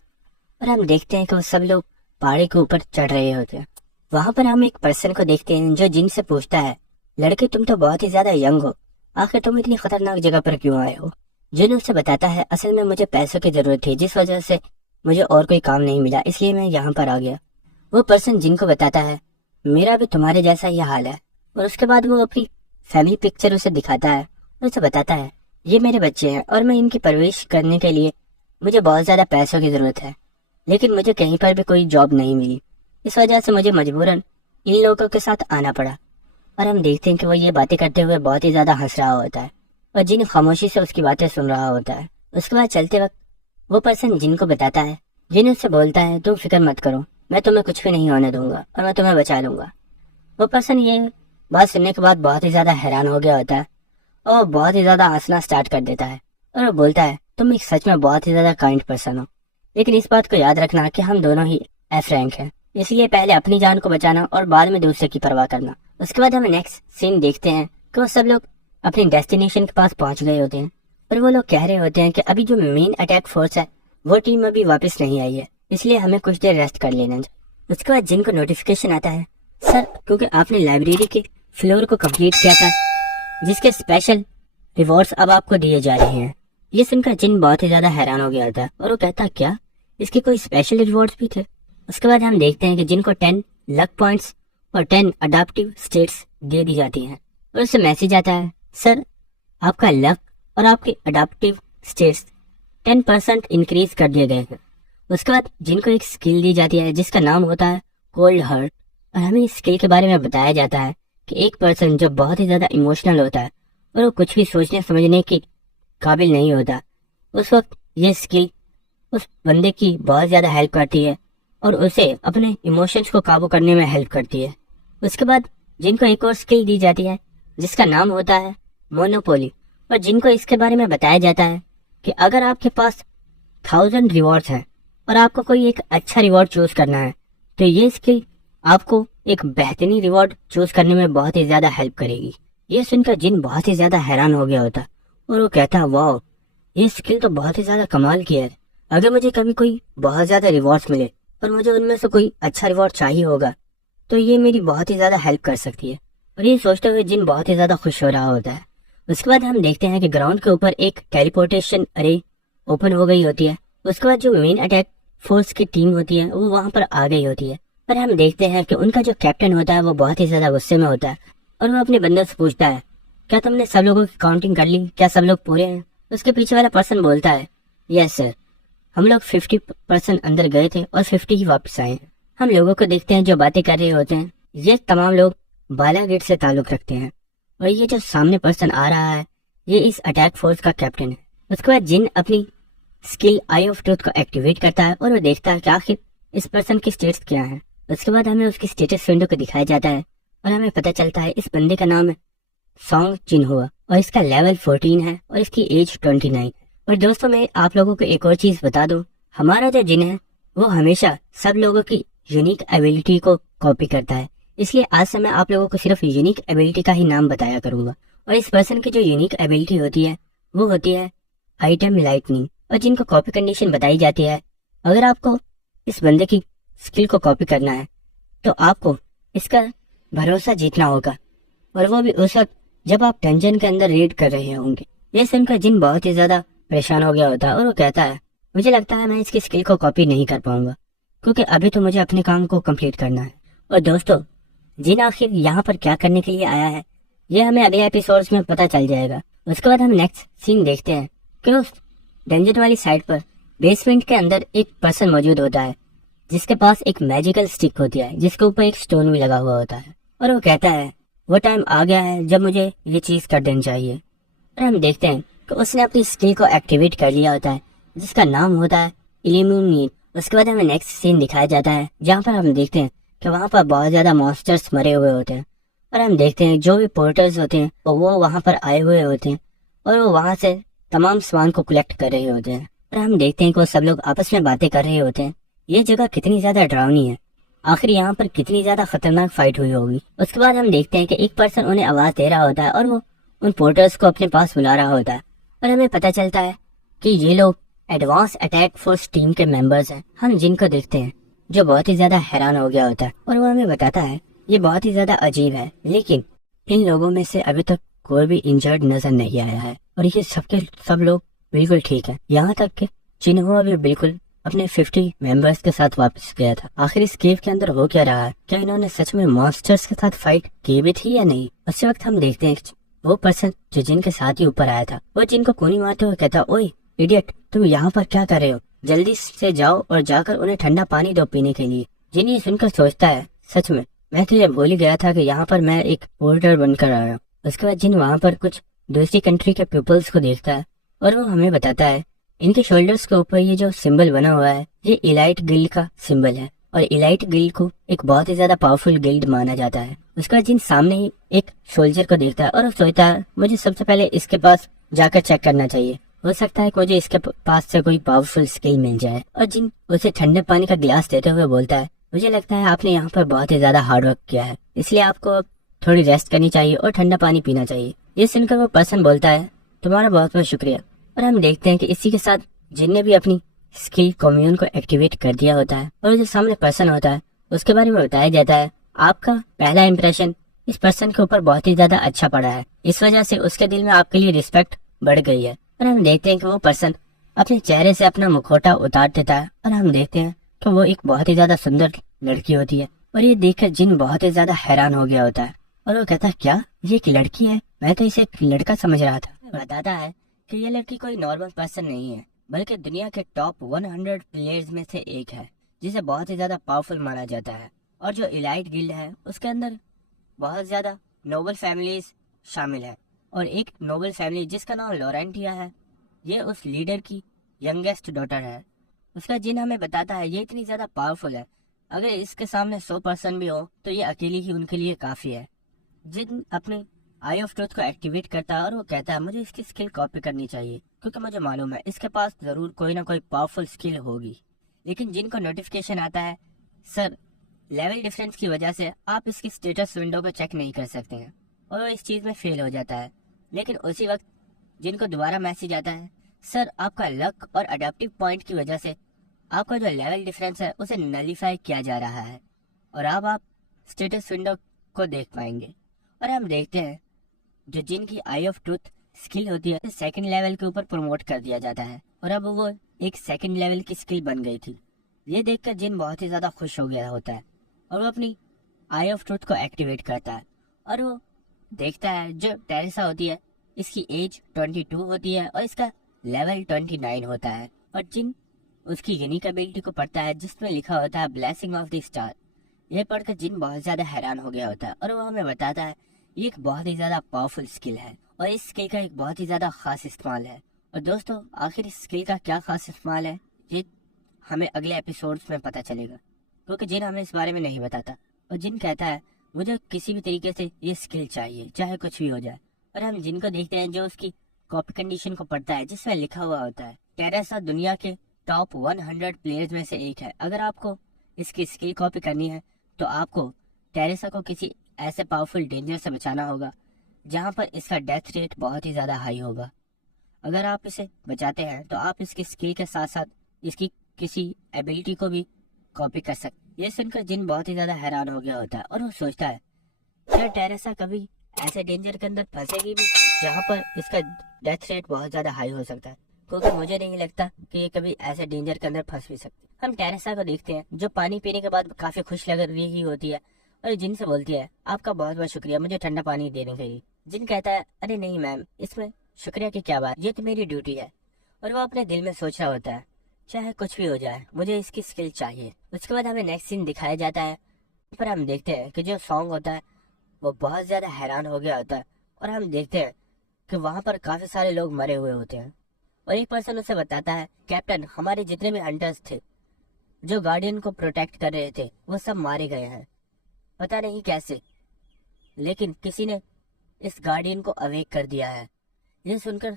اور ہم دیکھتے ہیں کہ وہ سب لوگ پہاڑی کے اوپر چڑھ رہے ہوتے ہیں۔ وہاں پر ہم ایک پرسن کو دیکھتے ہیں جو جن سے پوچھتا ہے لڑکے تم تو بہت ہی زیادہ ینگ ہو، آخر تم اتنی خطرناک جگہ پر کیوں آئے ہو؟ جن اس سے بتاتا ہے اصل میں مجھے پیسوں کی ضرورت تھی جس وجہ سے مجھے اور کوئی کام نہیں ملا، اس لیے میں یہاں پر آ گیا۔ وہ پرسن جن کو بتاتا ہے میرا بھی تمہارے جیسا ہی حال ہے، اور اس کے بعد وہ اپنی فیملی پکچر اسے دکھاتا ہے اور اسے بتاتا ہے یہ میرے بچے ہیں اور میں ان کی پرورش کرنے کے لیے مجھے بہت زیادہ پیسوں کی ضرورت ہے، لیکن مجھے کہیں پر بھی کوئی جاب نہیں ملی، اس وجہ سے مجھے مجبوراً ان لوگوں کے ساتھ آنا پڑا۔ اور ہم دیکھتے ہیں کہ وہ یہ باتیں کرتے ہوئے بہت ہی زیادہ ہنس رہا ہوتا ہے اور جن خاموشی سے اس کی باتیں سن رہا ہوتا ہے۔ اس کے بعد چلتے وقت وہ پرسن جن کو بتاتا ہے، جن اس سے بولتا ہے تم فکر مت کرو، میں تمہیں کچھ بھی نہیں ہونے دوں گا اور میں تمہیں بچا لوں گا۔ وہ پرسن یہ بات سننے کے بعد بہت ہی زیادہ حیران ہو گیا ہوتا ہے اور بہت ہی زیادہ ہنسنا سٹارٹ کر دیتا ہے اور وہ بولتا ہے تم ایک سچ میں بہت ہی زیادہ کائنڈ پرسن ہو، لیکن اس بات کو یاد رکھنا کہ ہم دونوں ہی ایف رینک ہیں، اس لیے پہلے اپنی جان کو بچانا اور بعد میں دوسرے کی پرواہ کرنا۔ اس کے بعد ہمیں نیکسٹ سین دیکھتے ہیں کہ وہ سب لوگ اپنی ڈیسٹینیشن کے پاس پہنچ گئے ہوتے ہیں اور وہ لوگ کہہ رہے ہوتے ہیں کہ ابھی جو مین اٹیک فورس ہے وہ ٹیم ابھی واپس نہیں آئی ہے، اس لیے ہمیں کچھ دیر ریسٹ کر لینا چاہیے۔ اس کے بعد جن کو نوٹیفیکیشن آتا ہے سر کیونکہ آپ نے لائبریری کے فلور کو کمپلیٹ کیا تھا جس کے اسپیشل ریوارڈز اب آپ کو دیے جا رہے ہیں۔ یہ سن کر جن بہت ہی زیادہ حیران ہو گیا ہوتا ہے اور وہ کہتا کیا اس کے کوئی اسپیشل ریوارڈز بھی تھے؟ اس کے بعد ہم دیکھتے ہیں کہ جن کو 10 لک پوائنٹس اور 10 اڈاپٹیو اسٹیٹس دے دی جاتی ہیں اور اس سے میسج آتا ہے سر آپ کا لک اور آپ کے اڈاپٹیو اسٹیٹس 10% انکریز کر دیے گئے ہیں۔ اس کے بعد جن کو ایک اسکل دی جاتی ہے جس کا نام ہوتا ہے کولڈ ہارٹ، اور ہمیں اس اسکل کے بارے میں بتایا جاتا ہے کہ ایک پرسن جو بہت ہی زیادہ ایموشنل ہوتا ہے اور وہ کچھ بھی سوچنے سمجھنے کے قابل نہیں ہوتا، اس وقت یہ اسکل اس بندے کی بہت زیادہ ہیلپ کرتی ہے اور اسے اپنے ایموشنز کو قابو کرنے میں ہیلپ کرتی ہے۔ اس کے بعد جن کو ایک اور اسکل دی جاتی ہے جس کا نام ہوتا ہے مونوپولی، اور جن کو اس کے بارے میں بتایا جاتا ہے کہ اگر آپ کے پاس 1000 ریوارڈز ہیں اور آپ کو کوئی ایک اچھا ریوارڈ چوز کرنا ہے تو یہ اسکل آپ کو ایک بہترین ریوارڈ چوز کرنے میں بہت ہی زیادہ ہیلپ کرے گی۔ یہ سن کر جن بہت ہی زیادہ حیران ہو گیا ہوتا اور وہ کہتا واو یہ اسکل تو بہت ہی زیادہ کمال کی ہے، اگر مجھے کبھی کوئی بہت زیادہ ریوارڈز ملے اور مجھے ان میں سے کوئی اچھا ریوارڈ چاہیے ہوگا تو یہ میری بہت ہی زیادہ ہیلپ کر سکتی ہے۔ اور یہ سوچتے ہوئے جن بہت ہی زیادہ خوش ہو رہا ہوتا ہے۔ اس کے بعد ہم دیکھتے ہیں کہ گراؤنڈ کے اوپر ایک ٹیلی پورٹیشن ارے اوپن ہو گئی ہوتی ہے۔ اس کے بعد جو مین اٹیک فورس کی ٹیم ہوتی ہے وہ وہاں پر آ گئی ہوتی ہے اور ہم دیکھتے ہیں کہ ان کا جو کیپٹن ہوتا ہے وہ بہت ہی زیادہ غصے میں ہوتا ہے اور وہ اپنے بندے سے پوچھتا ہے کیا تم نے سب لوگوں کی کاؤنٹنگ کر لی، کیا سب لوگ پورے ہیں؟ اس کے پیچھے والا پرسن بولتا ہے یس سر، ہم لوگ 50% اندر گئے تھے اور 50 ہی واپس آئے ہیں۔ ہم لوگوں کو دیکھتے ہیں جو باتیں کر رہے ہوتے ہیں، یہ تمام لوگ بالا گیٹ سے تعلق رکھتے ہیں اور یہ جو سامنے پرسن آ رہا ہے یہ اس اٹیک فورس کا کیپٹن ہے۔ اس کے بعد جن اپنی اسکل آئی آف ٹروتھ کو ایکٹیویٹ کرتا ہے اور وہ دیکھتا ہے کہ آخر اس پرسن کی اسٹیٹس کیا ہیں۔ اس کے بعد ہمیں اس کی اسٹیٹس ونڈو کو دکھایا جاتا ہے اور ہمیں پتہ چلتا ہے اس بندے کا نام ہے سانگ چن ہوا اور اس کا لیول 14 ہے اور اس کی ایج 29۔ اور دوستوں میں آپ لوگوں کو ایک اور چیز بتا دوں، ہمارا جو جن ہے وہ ہمیشہ سب لوگوں کی یونیک ایبلٹی کو کاپی کرتا ہے، اس لیے آج سے میں آپ لوگوں کو صرف یونیک ایبلٹی کا ہی نام بتایا کروں گا، اور اس پرسن کی جو یونیک ایبلٹی ہوتی ہے وہ ہوتی ہے آئٹم لائٹننگ، اور جن کو کاپی کنڈیشن بتائی جاتی ہے۔ اگر آپ کو اس بندے کی اسکل کو کاپی کرنا ہے تو آپ کو اس کا بھروسہ جیتنا ہوگا، اور وہ بھی اس وقت جب آپ ڈنجن کے اندر ریڈ کر رہے ہوں گے۔ یہ سن کر جن بہت ہی زیادہ پریشان ہو گیا ہوتا ہے، اور وہ کہتا ہے مجھے لگتا ہے میں اس کی اسکل کو کاپی نہیں کر پاؤں گا، کیونکہ ابھی تو مجھے اپنے کام کو کمپلیٹ کرنا ہے۔ اور دوستو، جن آخر یہاں پر کیا کرنے کے لیے آیا ہے یہ ہمیں اگلے ایپیسوڈز میں پتہ چل جائے گا۔ اس کے بعد ہم نیکسٹ سین دیکھتے ہیں کہ اس ڈنجن والی سائڈ پر بیسمنٹ کے اندر ایک پرسن موجود ہوتا ہے جس کے پاس ایک میجیکل اسٹک ہوتی ہے جس کے اوپر ایک سٹون بھی لگا ہوا ہوتا ہے، اور وہ کہتا ہے وہ ٹائم آ گیا ہے جب مجھے یہ چیز کر دینی چاہیے۔ اور ہم دیکھتے ہیں کہ اس نے اپنی اسکل کو ایکٹیویٹ کر لیا ہوتا ہے جس کا نام ہوتا ہے ایلیمینیٹ۔ اس کے بعد ہمیں نیکسٹ سین دکھایا جاتا ہے جہاں پر ہم دیکھتے ہیں کہ وہاں پر بہت زیادہ مانسٹرز مرے ہوئے ہوتے ہیں، اور ہم دیکھتے ہیں جو بھی پورٹرز ہوتے ہیں وہ وہاں پر آئے ہوئے ہوتے ہیں، اور وہ وہاں سے تمام سامان کو کلیکٹ کر رہے ہوتے ہیں، اور ہم دیکھتے ہیں کہ وہ سب لوگ آپس میں باتیں کر رہے ہوتے ہیں۔ یہ جگہ کتنی زیادہ ڈراؤنی ہے، آخر یہاں پر کتنی زیادہ خطرناک فائٹ ہوئی ہوگی۔ اس کے بعد ہم دیکھتے ہیں کہ ایک پرسن انہیں آواز دے رہا ہوتا ہے اور وہ ان پورٹرز کو اپنے پاس بلا رہا ہوتا ہے، اور ہمیں پتہ چلتا ہے کہ یہ لوگ ایڈوانس اٹیک فورس ٹیم کے ممبرز ہیں۔ ہم جن کو دیکھتے ہیں جو بہت ہی زیادہ حیران ہو گیا ہوتا ہے، اور وہ ہمیں بتاتا ہے یہ بہت ہی زیادہ عجیب ہے، لیکن ان لوگوں میں سے ابھی تک کوئی بھی انجرڈ نظر نہیں آیا ہے، اور یہ سب کے سب لوگ بالکل ٹھیک ہیں، یہاں تک کہ جنہوں بھی بالکل اپنے 50 ممبرز کے ساتھ واپس گیا تھا۔ آخر اس کیو کے اندر ہو کیا رہا ہے؟ کیا انہوں نے سچ میں مانسٹرز کے ساتھ فائٹ کی بھی تھی یا نہیں؟ اسی وقت ہم دیکھتے ہیں وہ پرسن جو جن کے ساتھ ہی اوپر آیا تھا وہ جن کو کونی مارتے ہوئے کہتا اوئے ایڈیٹ، تم یہاں پر کیا کر رہے ہو؟ جلدی سے جاؤ اور جا کر انہیں ٹھنڈا پانی دو پینے کے لیے۔ جن یہ سن کر سوچتا ہے سچ میں تو یہ بھول ہی گیا تھا کہ یہاں پر میں ایک پورٹر بن کر آیا ہوں۔ اس کے بعد جن وہاں پر کچھ دوسری کنٹری کے پیپلز کو دیکھتا ہے اور وہ ہمیں بتاتا ہے ان کے شولڈرز کے اوپر یہ جو سمبل بنا ہوا ہے یہ ایلائٹ گلڈ کا سمبل ہے، اور ایلائٹ گلڈ کو ایک بہت ہی زیادہ پاورفل گلڈ مانا جاتا ہے۔ اس کا جن سامنے ہی ایک سولجر کو دیکھتا ہے اور وہ سوچتا ہے مجھے سب سے پہلے اس کے پاس جا کر چیک کرنا چاہیے، ہو سکتا ہے کہ مجھے اس کے پاس سے کوئی پاورفل اسکل مل جائے۔ اور جن اسے ٹھنڈے پانی کا گلاس دیتے ہوئے بولتا ہے مجھے لگتا ہے آپ نے یہاں پر بہت ہی زیادہ ہارڈ ورک کیا ہے، اس لیے آپ کو تھوڑی ریسٹ کرنی چاہیے اور ٹھنڈا پانی پینا چاہیے۔ یہ سن کر وہ پرسن بولتا ہے تمہارا بہت بہت شکریہ، اور ہم دیکھتے ہیں کہ اسی کے ساتھ جن نے بھی اپنی اسکل کمیون کو ایکٹیویٹ کر دیا ہوتا ہے، اور جو سامنے پرسن ہوتا ہے اس کے بارے میں بتایا جاتا ہے آپ کا پہلا امپریشن اس پرسن کے اوپر بہت ہی زیادہ اچھا پڑا ہے، اس وجہ سے اس کے دل میں آپ کے لیے رسپیکٹ بڑھ گئی ہے۔ اور ہم دیکھتے ہیں کہ وہ پرسن اپنے چہرے سے اپنا مکھوٹا اتار دیتا ہے، اور ہم دیکھتے ہیں کہ وہ ایک بہت ہی زیادہ سندر لڑکی ہوتی ہے، اور یہ دیکھ کر جن بہت ہی زیادہ حیران ہو گیا ہوتا ہے، اور وہ کہتا ہے کیا یہ ایک لڑکی ہے؟ میں تو اسے ایک لڑکا سمجھ رہا تھا۔ بتاتا ہے کہ یہ لڑکی کوئی نارمل پرسن نہیں ہے بلکہ دنیا کے ٹاپ 100 پلیئرز میں سے ایک ہے جسے بہت ہی زیادہ پاورفل مانا جاتا ہے، اور جو ایلائٹ گلڈ ہے اس کے اندر بہت زیادہ نوبل فیملیز شامل ہے، اور ایک نوبل فیملی جس کا نام لورینٹیا ہے یہ اس لیڈر کی ینگیسٹ ڈاٹر ہے۔ اس کا جن ہمیں بتاتا ہے یہ اتنی زیادہ پاورفل ہے، اگر اس کے سامنے 100 پرسن بھی ہو تو یہ اکیلی ہی ان کے لیے کافی ہے۔ جن اپنی آئی آف ٹروتھ کو ایکٹیویٹ کرتا ہے اور وہ کہتا ہے مجھے اس کی اسکل کاپی کرنی چاہیے کیونکہ مجھے معلوم ہے اس کے پاس ضرور کوئی نہ کوئی پاورفل اسکل ہوگی، لیکن جن کو نوٹیفیکیشن آتا ہے سر لیول ڈفرینس کی وجہ سے آپ اس کی اسٹیٹس ونڈو کو چیک نہیں کر سکتے ہیں، اور وہ اس چیز میں فیل ہو جاتا ہے۔ لیکن اسی وقت جن کو دوبارہ میسج آتا ہے سر آپ کا لک اور اڈیپٹیو پوائنٹ کی وجہ سے آپ کا جو لیول ڈفرینس ہے اسے نلیفائی کیا جا رہا ہے، اور اب آپ اسٹیٹس ونڈو کو دیکھ پائیں گے۔ اور ہم دیکھتے ہیں جو جن کی آئی آف ٹروتھ اسکل ہوتی ہے سیکنڈ لیول کے اوپر پروموٹ کر دیا جاتا ہے، اور اب وہ ایک سیکنڈ لیول کی اسکل بن گئی تھی۔ یہ دیکھ کر جن بہت ہی زیادہ خوش ہو گیا ہوتا ہے، اور وہ اپنی آئی آف ٹروتھ کو ایکٹیویٹ کرتا ہے، اور وہ دیکھتا ہے جو ٹیریسا ہوتی ہے اس کی ایج 22 ہوتی ہے اور اس کا لیول 29 ہوتا ہے، اور جن اس کی یونیک ایبلٹی کو پڑھتا ہے جس میں لکھا ہوتا ہے بلیسنگ آف دی اسٹار۔ یہ پڑھ کر جن بہت زیادہ حیران ہو گیا ہوتا ہے، اور وہ ہمیں بتاتا ہے یہ ایک بہت ہی زیادہ پاورفل اسکل ہے، اور اس اسکل کا ایک بہت ہی زیادہ خاص استعمال ہے۔ اور دوستو آخر اس اسکل کا کیا خاص استعمال ہے یہ ہمیں اگلے ایپیسوڈز میں پتہ چلے گا، کیونکہ جن ہمیں اس بارے میں نہیں بتاتا، اور جن کہتا ہے مجھے کسی بھی طریقے سے یہ اسکل چاہیے چاہے کچھ بھی ہو جائے۔ اور ہم جن کو دیکھتے ہیں جو اس کی کاپی کنڈیشن کو پڑھتا ہے جس میں لکھا ہوا ہوتا ہے ٹیریسا دنیا کے ٹاپ 100 پلیئرز میں سے ایک ہے۔ اگر آپ کو اس کی اسکل کاپی کرنی ہے تو آپ کو ٹیریسا کو کسی ایسے پاورفل ڈینجر سے بچانا ہوگا جہاں پر اس کا ڈیتھ ریٹ بہت ہی زیادہ ہائی ہوگا۔ اگر آپ اسے بچاتے ہیں تو آپ اس کی اسکل کے ساتھ ساتھ اس کی کسی ایبلٹی کو بھی کاپی کر سکتے۔ یہ سن کر جن بہت ہی زیادہ حیران ہو گیا ہوتا ہے اور وہ سوچتا ہے کیا ٹیریسا کبھی ایسے ڈینجر کے اندر پھنسے گی بھی جہاں پر اس کا ڈیتھ ریٹ بہت زیادہ ہائی ہو سکتا ہے، کیونکہ مجھے نہیں لگتا کہ یہ کبھی ایسے ڈینجر کے اندر پھنس بھی سکتی۔ ہم ٹیریسا کو دیکھتے ہیں جو پانی پینے کے بعد کافی خوش لگ رہی ہوتی ہے اور جن سے بولتی ہے آپ کا بہت بہت شکریہ مجھے ٹھنڈا پانی دینے کے لیے۔ جن کہتا ہے ارے نہیں میم، اس میں شکریہ کی کیا بات، یہ تو میری ڈیوٹی ہے۔ اور وہ اپنے دل میں سوچ رہا ہوتا ہے چاہے کچھ بھی ہو جائے مجھے اس کی اسکل چاہیے۔ اس کے بعد ہمیں نیکسٹ سین دکھایا جاتا ہے پر ہم دیکھتے ہیں کہ جو سانگ ہوتا ہے وہ بہت زیادہ حیران ہو گیا ہوتا ہے اور ہم دیکھتے ہیں کہ وہاں پر کافی سارے لوگ مرے ہوئے ہوتے ہیں اور ایک پرسن اسے بتاتا ہے کیپٹن ہمارے جتنے بھی ہنٹرز تھے جو گارڈین کو پروٹیکٹ کر رہے تھے وہ سب مارے گئے ہیں، پتہ نہیں کیسے، لیکن کسی نے اس گارڈین کو اویک کر دیا ہے۔ یہ سن کر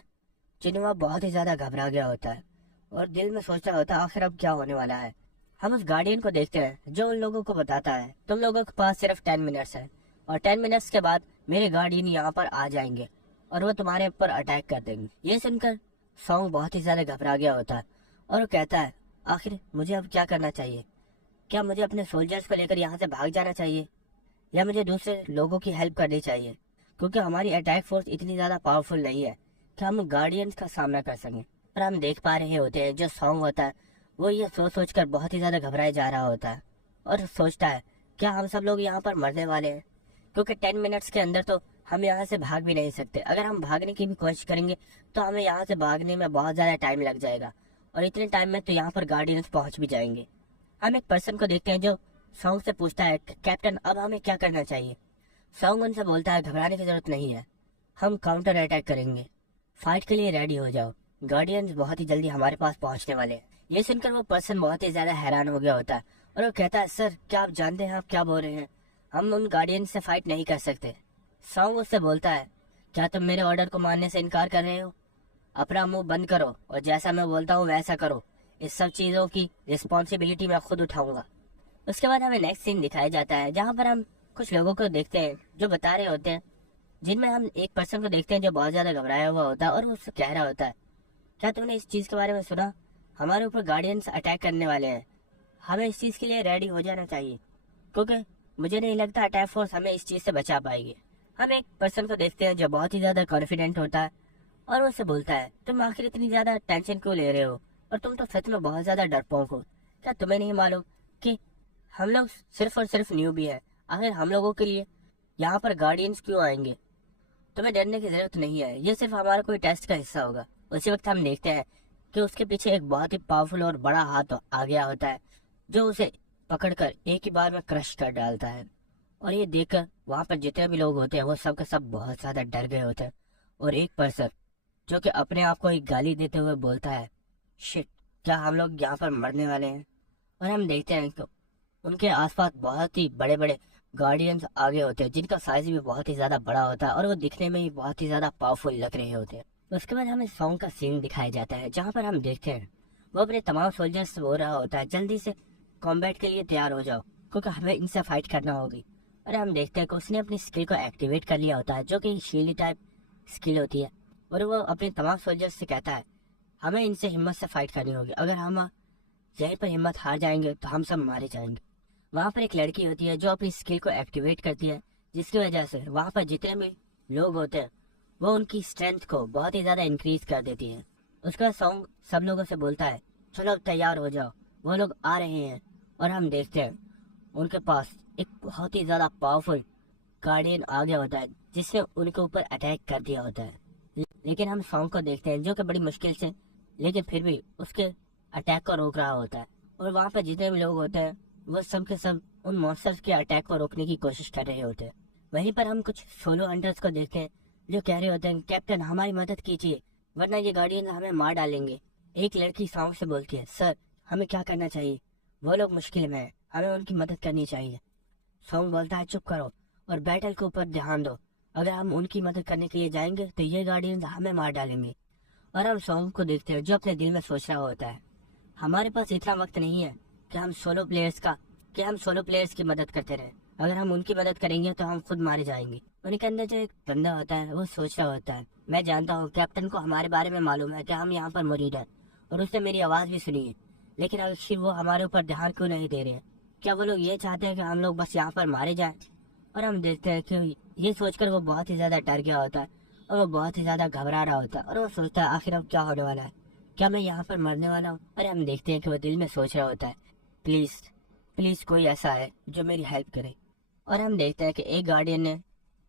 چنوا بہت ہی زیادہ گھبرا گیا ہوتا ہے اور دل میں سوچ رہا ہوتا ہے آخر اب کیا ہونے والا ہے۔ ہم اس گارڈین کو دیکھتے ہیں جو ان لوگوں کو بتاتا ہے تم لوگوں کے پاس صرف 10 منٹس ہے اور 10 منٹس کے بعد میرے گارڈین یہاں پر آ جائیں گے اور وہ تمہارے اوپر اٹیک کر دیں گے۔ یہ سن کر سانگ بہت ہی زیادہ گھبرا گیا ہوتا ہے اور وہ کہتا ہے آخر مجھے اب کیا کرنا چاہیے، کیا مجھے اپنے سولجرز کو لے کر یہاں سے بھاگ جانا چاہیے یا مجھے دوسرے لوگوں کی ہیلپ کرنی چاہیے، کیونکہ ہماری اٹیک فورس اتنی زیادہ پاورفل نہیں ہے کہ ہم گارڈینز کا سامنا کر سکیں۔ اور ہم دیکھ پا رہے ہوتے ہیں جو سانگ ہوتا ہے وہ یہ سوچ کر بہت ہی زیادہ گھبرائے جا رہا ہوتا ہے اور سوچتا ہے کیا ہم سب لوگ یہاں پر مرنے والے ہیں، کیونکہ 10 منٹس کے اندر تو ہم یہاں سے بھاگ بھی نہیں سکتے۔ اگر ہم بھاگنے کی بھی کوشش کریں گے تو ہمیں یہاں سے بھاگنے میں بہت زیادہ ٹائم لگ جائے گا اور اتنے ٹائم میں تو یہاں پر گارڈینز پہنچ بھی جائیں گے۔ ہم ایک پرسن کو دیکھتے ہیں جو سانگ سے پوچھتا ہے کیپٹن اب ہمیں کیا کرنا چاہیے۔ سانگ ان سے بولتا ہے گھبرانے کی ضرورت نہیں ہے، ہم کاؤنٹر اٹیک کریں گے، فائٹ کے لیے ریڈی ہو جاؤ، گارڈینز بہت ہی جلدی ہمارے پاس پہنچنے والے ہیں۔ یہ سن کر وہ پرسن بہت ہی زیادہ حیران ہو گیا ہوتا ہے اور وہ کہتا ہے سر کیا آپ جانتے ہیں آپ کیا بول رہے ہیں، ہم ان گارڈینز سے فائٹ نہیں کر سکتے۔ سانگ اس سے بولتا ہے کیا تم میرے آرڈر کو ماننے سے انکار کر رہے ہو، اپنا منہ بند کرو اور جیسا میں بولتا ہوں ویسا کرو، اس سب چیزوں کی رسپانسبلٹی میں خود اٹھاؤں گا۔ اس کے بعد ہمیں نیکسٹ سین دکھایا جاتا ہے جہاں پر ہم کچھ لوگوں کو دیکھتے ہیں جو بتا رہے ہوتے ہیں، جن میں ہم ایک پرسن کو دیکھتے ہیں جو بہت زیادہ گھبرایا ہوا ہوتا ہے اور وہ اس سے کہہ رہا ہوتا ہے کیا تم نے اس چیز کے بارے میں سنا، ہمارے اوپر گارڈینز اٹیک کرنے والے ہیں، ہمیں اس چیز کے لیے ریڈی ہو جانا چاہیے، کیونکہ مجھے نہیں لگتا اٹیک فورس ہمیں اس چیز سے بچا پائے گی۔ ہم ایک پرسن کو دیکھتے ہیں جو بہت ہی زیادہ کانفیڈنٹ ہوتا ہے اور وہ سے بولتا ہے تم آخر اتنی زیادہ ٹینشن کیوں لے رہے ہو، اور تم تو سچ میں بہت زیادہ ڈرپوک ہو، کیا تمہیں نہیں معلوم کہ ہم لوگ صرف اور صرف نیو بھی ہے، آخر ہم لوگوں کے لیے یہاں پر گارڈینز کیوں آئیں گے، تمہیں ڈرنے کی ضرورت نہیں ہے، یہ صرف ہمارا کوئی ٹیسٹ کا حصہ ہوگا۔ اسی وقت ہم دیکھتے ہیں کہ اس کے پیچھے ایک بہت ہی پاورفل اور بڑا ہاتھ آ گیا ہوتا ہے جو اسے پکڑ کر ایک ہی بار میں کرش کر ڈالتا ہے، اور یہ دیکھ کر وہاں پر جتنے بھی لوگ ہوتے ہیں وہ سب کے سب بہت زیادہ ڈر گئے ہوتے ہیں، اور ایک پرسن جو کہ اپنے آپ کو ایک گالی دیتے ہوئے بولتا ہے شٹ کیا ہم لوگ یہاں پر مرنے والے ہیں۔ اور ہم دیکھتے ہیں کہ ان کے آس پاس بہت ہی بڑے بڑے گارڈینز آگے ہوتے ہیں جن کا سائز بھی بہت ہی زیادہ بڑا ہوتا ہے اور وہ دکھنے میں ہی بہت ہی زیادہ پاورفل لگ رہے ہوتے ہیں۔ اس کے بعد ہمیں سانگ کا سین دکھایا جاتا ہے جہاں پر ہم دیکھتے ہیں وہ اپنے تمام سولجرز سے بول رہا ہوتا ہے جلدی سے کمبیٹ کے لیے تیار ہو جاؤ کیونکہ ہمیں ان سے فائٹ کرنا ہوگی۔ اور ہم دیکھتے ہیں کہ اس نے اپنی اسکل کو ایکٹیویٹ کر لیا ہوتا ہے جو کہ شیلڈ ٹائپ اسکل ہوتی ہے، اور وہ اپنے تمام سولجرز سے کہتا ہے ہمیں ان سے ہمت سے فائٹ کرنی ہوگی، اگر ہم یہیں پر ہمت ہار جائیں گے تو ہم سب مارے جائیں گے۔ وہاں پر ایک لڑکی ہوتی ہے جو اپنی اسکل کو ایکٹیویٹ کرتی ہے جس کی وجہ سے وہاں پر جتنے بھی لوگ ہوتے ہیں وہ ان کی اسٹرینتھ کو بہت ہی زیادہ انکریز کر دیتی ہے۔ اس کا سانگ سب لوگوں سے بولتا ہے چلو تیار ہو جاؤ، وہ لوگ آ رہے ہیں، اور ہم دیکھتے ہیں ان کے پاس ایک بہت ہی زیادہ پاورفل گارڈین آ گیا ہوتا ہے جس نے ان کے اوپر اٹیک کر دیا ہوتا ہے، لیکن ہم سانگ کو دیکھتے ہیں جو کہ بڑی مشکل سے لیکن پھر بھی اس کے اٹیک کو روک رہا ہوتا ہے، اور وہاں پہ جتنے بھی لوگ ہوتے ہیں وہ سب کے سب ان مونسٹرز کے اٹیک کو روکنے کی کوشش کر رہے ہوتے ہیں۔ وہیں پر ہم کچھ سولو ہنٹرز کو دیکھتے ہیں جو کہہ رہے ہوتے ہیں کیپٹن ہماری مدد کیجیے ورنہ یہ گارڈین ہمیں مار ڈالیں گے۔ ایک لڑکی سانگ سے بولتی ہے سر ہمیں کیا کرنا چاہیے، وہ لوگ مشکل میں ہیں، ہمیں ان کی مدد کرنی چاہیے۔ سانگ بولتا ہے چپ کرو اور بیٹل کے اوپر دھیان دو، اگر ہم ان کی مدد کرنے کے لیے جائیں گے تو یہ گارڈینز ہمیں مار ڈالیں گے۔ اور ہم سانگ کو دیکھتے ہیں جو اپنے دل میں سوچ رہا ہوتا ہے ہمارے پاس اتنا وقت نہیں ہے کہ ہم سولو پلیئرز کی مدد کرتے رہیں. اگر ہم ان کی مدد کریں گے تو ہم خود مارے جائیں گے. ان کے اندر جو ایک بندہ ہوتا ہے وہ سوچ رہا ہوتا ہے میں جانتا ہوں کیپٹن کو ہمارے بارے میں معلوم ہے کہ ہم یہاں پر موجود ہیں اور اس نے میری آواز بھی سنی ہے, لیکن آخر وہ ہمارے اوپر دھیان کیوں نہیں دے رہے ہیں؟ کیا وہ لوگ یہ چاہتے ہیں کہ ہم لوگ بس یہاں پر مارے جائیں؟ اور ہم دیکھتے ہیں کہ یہ سوچ کر وہ بہت ہی زیادہ ڈر گیا ہوتا ہے اور وہ بہت ہی زیادہ گھبرا رہا ہوتا ہے اور وہ سوچتا ہے آخر اب کیا ہونے والا ہے, کیا میں یہاں پر مرنے والا ہوں؟ اور ہم دیکھتے ہیں کہ وہ دل میں سوچ رہا ہوتا ہے پلیز کوئی ایسا ہے جو میری ہیلپ کرے. اور ہم دیکھتے ہیں کہ ایک گارڈین نے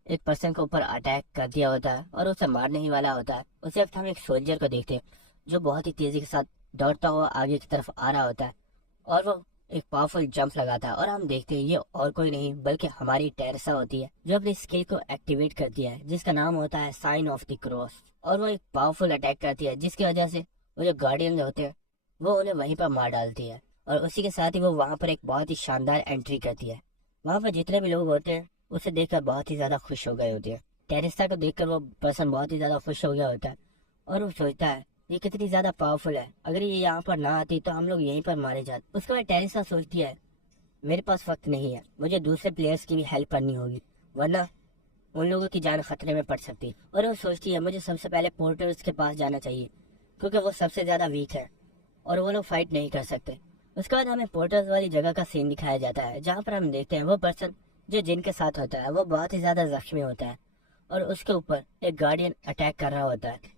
ایک پرسن کے اوپر اٹیک کر دیا ہوتا ہے اور اسے مارنے ہی والا ہوتا ہے. اسی وقت ہم ایک سولجر کو دیکھتے ہیں جو بہت ہی تیزی کے ساتھ دوڑتا ہوا آگے کی طرف آ رہا ہوتا ہے اور وہ ایک پاورفل جمپ لگاتا ہے. اور ہم دیکھتے ہیں یہ اور کوئی نہیں بلکہ ہماری ٹیرسا ہوتی ہے جو اپنی اسکل کو ایکٹیویٹ کرتی ہے جس کا نام ہوتا ہے سائن آف دی کراس. اور وہ ایک پاورفل اٹیک کرتی ہے جس کی وجہ سے وہ جو گارڈین ہوتے ہیں وہ انہیں وہیں پر مار ڈالتی ہے. اور اسی کے ساتھ ہی وہ وہاں پر ایک بہت ہی شاندار انٹری کرتی ہے. وہاں پر جتنے بھی لوگ ہوتے ہیں اسے دیکھ کر بہت ہی زیادہ خوش ہو گئے ہوتے ہیں. ٹیرسا کو دیکھ کر وہ پرسن بہت ہی زیادہ خوش ہو گیا ہوتا ہے اور وہ سوچتا ہے یہ کتنی زیادہ پاورفل ہے, اگر یہ یہاں پر نہ آتی تو ہم لوگ یہیں پر مارے جاتے. اس کے بعد ٹیرسا سوچتی ہے میرے پاس وقت نہیں ہے, مجھے دوسرے پلیئرز کی بھی ہیلپ کرنی ہوگی ورنہ ان لوگوں کی جان خطرے میں پڑ سکتی. اور وہ سوچتی ہے مجھے سب سے پہلے پورٹرز کے پاس جانا چاہیے کیونکہ وہ سب سے زیادہ ویک ہے اور وہ لوگ فائٹ نہیں کر سکتے. اس کے بعد ہمیں پورٹرز والی جگہ کا سین دکھایا جاتا ہے جہاں پر ہم دیکھتے ہیں وہ پرسن جو جن کے ساتھ ہوتا ہے وہ بہت ہی زیادہ زخمی ہوتا ہے اور اس کے اوپر ایک گارڈین اٹیک کر رہا ہوتا ہے.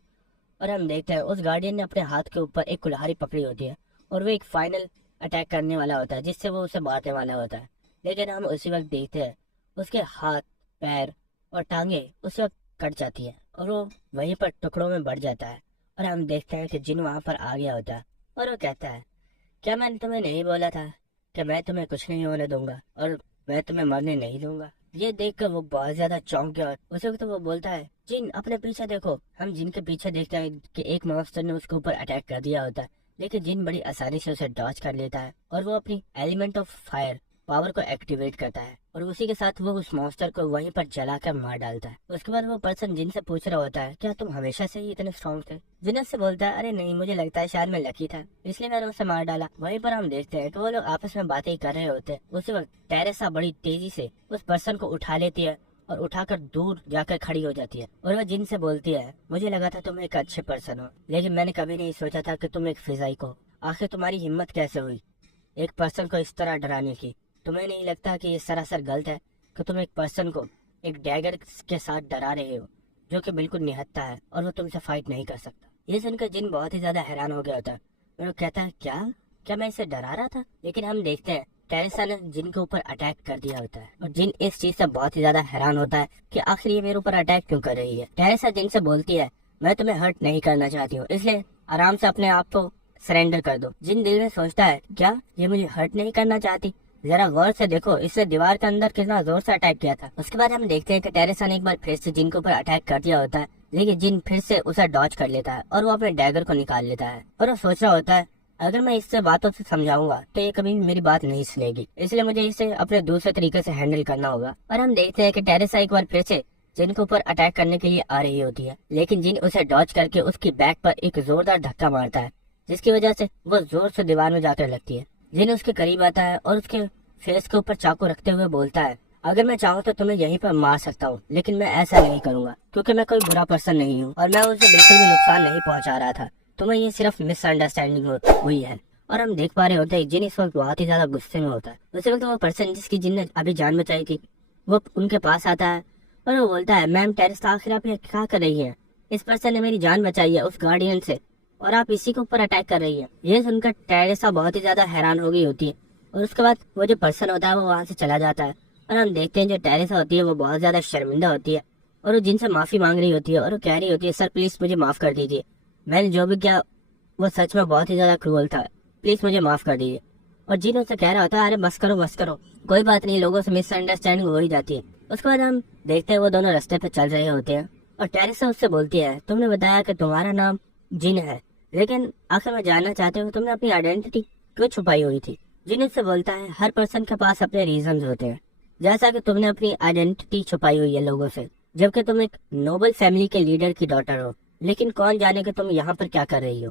اور ہم دیکھتے ہیں اس گارڈین نے اپنے ہاتھ کے اوپر ایک کلہاڑی پکڑی ہوتی ہے اور وہ ایک فائنل اٹیک کرنے والا ہوتا ہے جس سے وہ اسے مارنے والا ہوتا ہے. لیکن ہم اسی وقت دیکھتے ہیں اس کے ہاتھ, پیر اور ٹانگیں اس وقت کٹ جاتی ہیں اور وہ وہیں پر ٹکڑوں میں بڑھ جاتا ہے. اور ہم دیکھتے ہیں کہ جن وہاں پر آ گیا ہوتا ہے اور وہ کہتا ہے کیا میں نے تمہیں نہیں بولا تھا کہ میں تمہیں کچھ نہیں ہونے دوں گا اور میں تمہیں مرنے نہیں دوں گا. یہ دیکھ کر وہ بہت زیادہ چونک گیا. اسی وقت وہ بولتا ہے جن اپنے پیچھے دیکھو. ہم جن کے پیچھے دیکھتے ہیں کہ ایک مانسٹر نے اس کے اوپر اٹیک کر دیا ہوتا ہے لیکن جن بڑی آسانی سے اسے ڈاج کر لیتا ہے اور وہ اپنی ایلیمنٹ آف فائر پاور کو ایکٹیویٹ کرتا ہے اور اسی کے ساتھ وہ اس مانسٹر کو وہیں پر جلا کر مار ڈالتا ہے. اس کے بعد وہ پرسن جن سے پوچھ رہا ہوتا ہے کیا تم ہمیشہ سے ہی اتنے اسٹرانگ تھے؟ جن سے بولتا ہے ارے نہیں, مجھے لگتا ہے شاید میں لکی تھا اس لیے میں نے اسے مار ڈالا. وہیں پر ہم دیکھتے ہیں کہ وہ لوگ آپس میں باتیں کر رہے ہوتے ہیں. اسی وقت ٹیرسا بڑی تیزی سے اس پرسن کو اٹھا لیتی ہے اور اٹھا کر دور جا کر کھڑی ہو جاتی ہے اور وہ جن سے بولتی ہے مجھے لگا تھا تم ایک اچھے پرسن ہو لیکن میں نے کبھی نہیں سوچا تھا کہ تم ایک فضائی کو. آخر تمہاری ہمت کیسے ہوئی ایک پرسن کو اس طرح ڈرانے کی؟ تمہیں نہیں لگتا کہ یہ سراسر غلط ہے کہ تم ایک پرسن کو ایک ڈیگر کے ساتھ ڈرا رہے ہو جو کہ بالکل نہتا ہے اور وہ تم سے فائٹ نہیں کر سکتا؟ یہ سن کر جن بہت ہی زیادہ حیران ہو گیا ہوتا ہے اور وہ کہتا ہے کیا میں اسے ڈرا رہا تھا؟ لیکن ہم دیکھتے ہیں ٹیرسا نے جن کے اوپر اٹیک کر دیا ہوتا ہے اور جن اس چیز سے بہت ہی زیادہ حیران ہوتا ہے کہ آخر یہ میرے اوپر اٹیک کیوں کر رہی ہے. ٹیرسا جن سے بولتی ہے میں تمہیں ہرٹ نہیں کرنا چاہتی ہوں اس لیے آرام سے اپنے آپ کو سرینڈر کر دو. جن دل میں سوچتا ہے کیا یہ مجھے ہرٹ نہیں کرنا چاہتی؟ ذرا غور سے دیکھو اس نے دیوار کے اندر کتنا زور سے اٹیک کیا تھا. اس کے بعد ہم دیکھتے ہیں کہ ٹیرسا نے ایک بار پھر سے جن کے اوپر اٹیک کر دیا ہوتا ہے لیکن جن پھر سے اسے ڈاج کر لیتا ہے اور وہ اپنے ڈیگر کو نکال لیتا ہے اور وہ سوچ رہا ہوتا ہے اگر میں اس سے باتوں سے سمجھاؤں گا تو یہ کبھی میری بات نہیں سنے گی, اس لیے مجھے اسے اپنے دوسرے طریقے سے ہینڈل کرنا ہوگا. اور ہم دیکھتے ہیں کہ ٹیرسا ایک بار پھر سے جن کے اوپر اٹیک کرنے کے لیے آ رہی ہوتی ہے لیکن جن اسے ڈاج کر کے اس کی بیک پر ایک زوردار دھکا مارتا ہے جس کی وجہ سے وہ زور سے دیوار میں جا کر لگتی ہے. جن اس کے قریب آتا ہے اور اس کے فیس کے اوپر چاقو رکھتے ہوئے بولتا ہے اگر میں چاہوں تو تمہیں یہیں پر مار سکتا ہوں لیکن میں ایسا نہیں کروں گا کیونکہ میں کوئی برا پرسن نہیں ہوں اور میں اسے بالکل بھی نقصان نہیں پہنچا رہا تھا. تمہیں یہ صرف مس انڈرسٹینڈنگ ہوئی ہے. اور ہم دیکھ پا رہے ہوتے ہیں جن اس وقت بہت ہی زیادہ غصے میں ہوتا ہے. اسی وقت وہ پرسن جس کی جن نے ابھی جان بچائی تھی وہ ان کے پاس آتا ہے اور وہ بولتا ہے میم ٹیرسا آخر آپ یہ کیا کر رہی ہیں؟ اس پرسن نے میری جان بچائی ہے اس گارڈین سے اور آپ اسی کے اوپر اٹیک کر رہی ہیں. یہ سن کر ٹیرسا بہت ہی زیادہ حیران ہو گئی ہوتی ہے اور اس کے بعد وہ جو پرسن ہوتا ہے وہ وہاں سے چلا جاتا ہے. اور ہم دیکھتے ہیں جو ٹیرسا ہوتی ہے وہ بہت زیادہ شرمندہ ہوتی ہے اور وہ جن سے معافی مانگ رہی ہوتی ہے اور وہ کہہ رہی ہوتی ہے سر پلیز مجھے معاف کر دیجیے, میں نے جو بھی کیا وہ سچ میں بہت ہی زیادہ کرول تھا, پلیز مجھے معاف کر دیجیے. اور جن اسے کہہ رہا ہوتا ہے ارے بس کرو کوئی بات نہیں, لوگوں سے مس انڈرسٹینڈنگ ہو ہی جاتی ہے. اس کے بعد ہم دیکھتے ہیں وہ دونوں راستے پہ چل رہے ہوتے ہیں اور ٹیرسا اس سے بولتی ہے تم نے بتایا کہ تمہارا نام جن ہے لیکن آخر میں جاننا چاہتے ہو تم نے اپنی آئیڈینٹی کیوں چھپائی ہوئی تھی؟ جن اس سے بولتا ہے ہر پرسن کے پاس اپنے ریزنز ہوتے ہیں, جیسا کہ تم نے اپنی آئیڈینٹی چھپائی ہوئی ہے لوگوں سے جبکہ تم ایک نوبل فیملی کے لیڈر کی ڈاٹر ہو, لیکن کون جانے کہ تم یہاں پر کیا کر رہی ہو.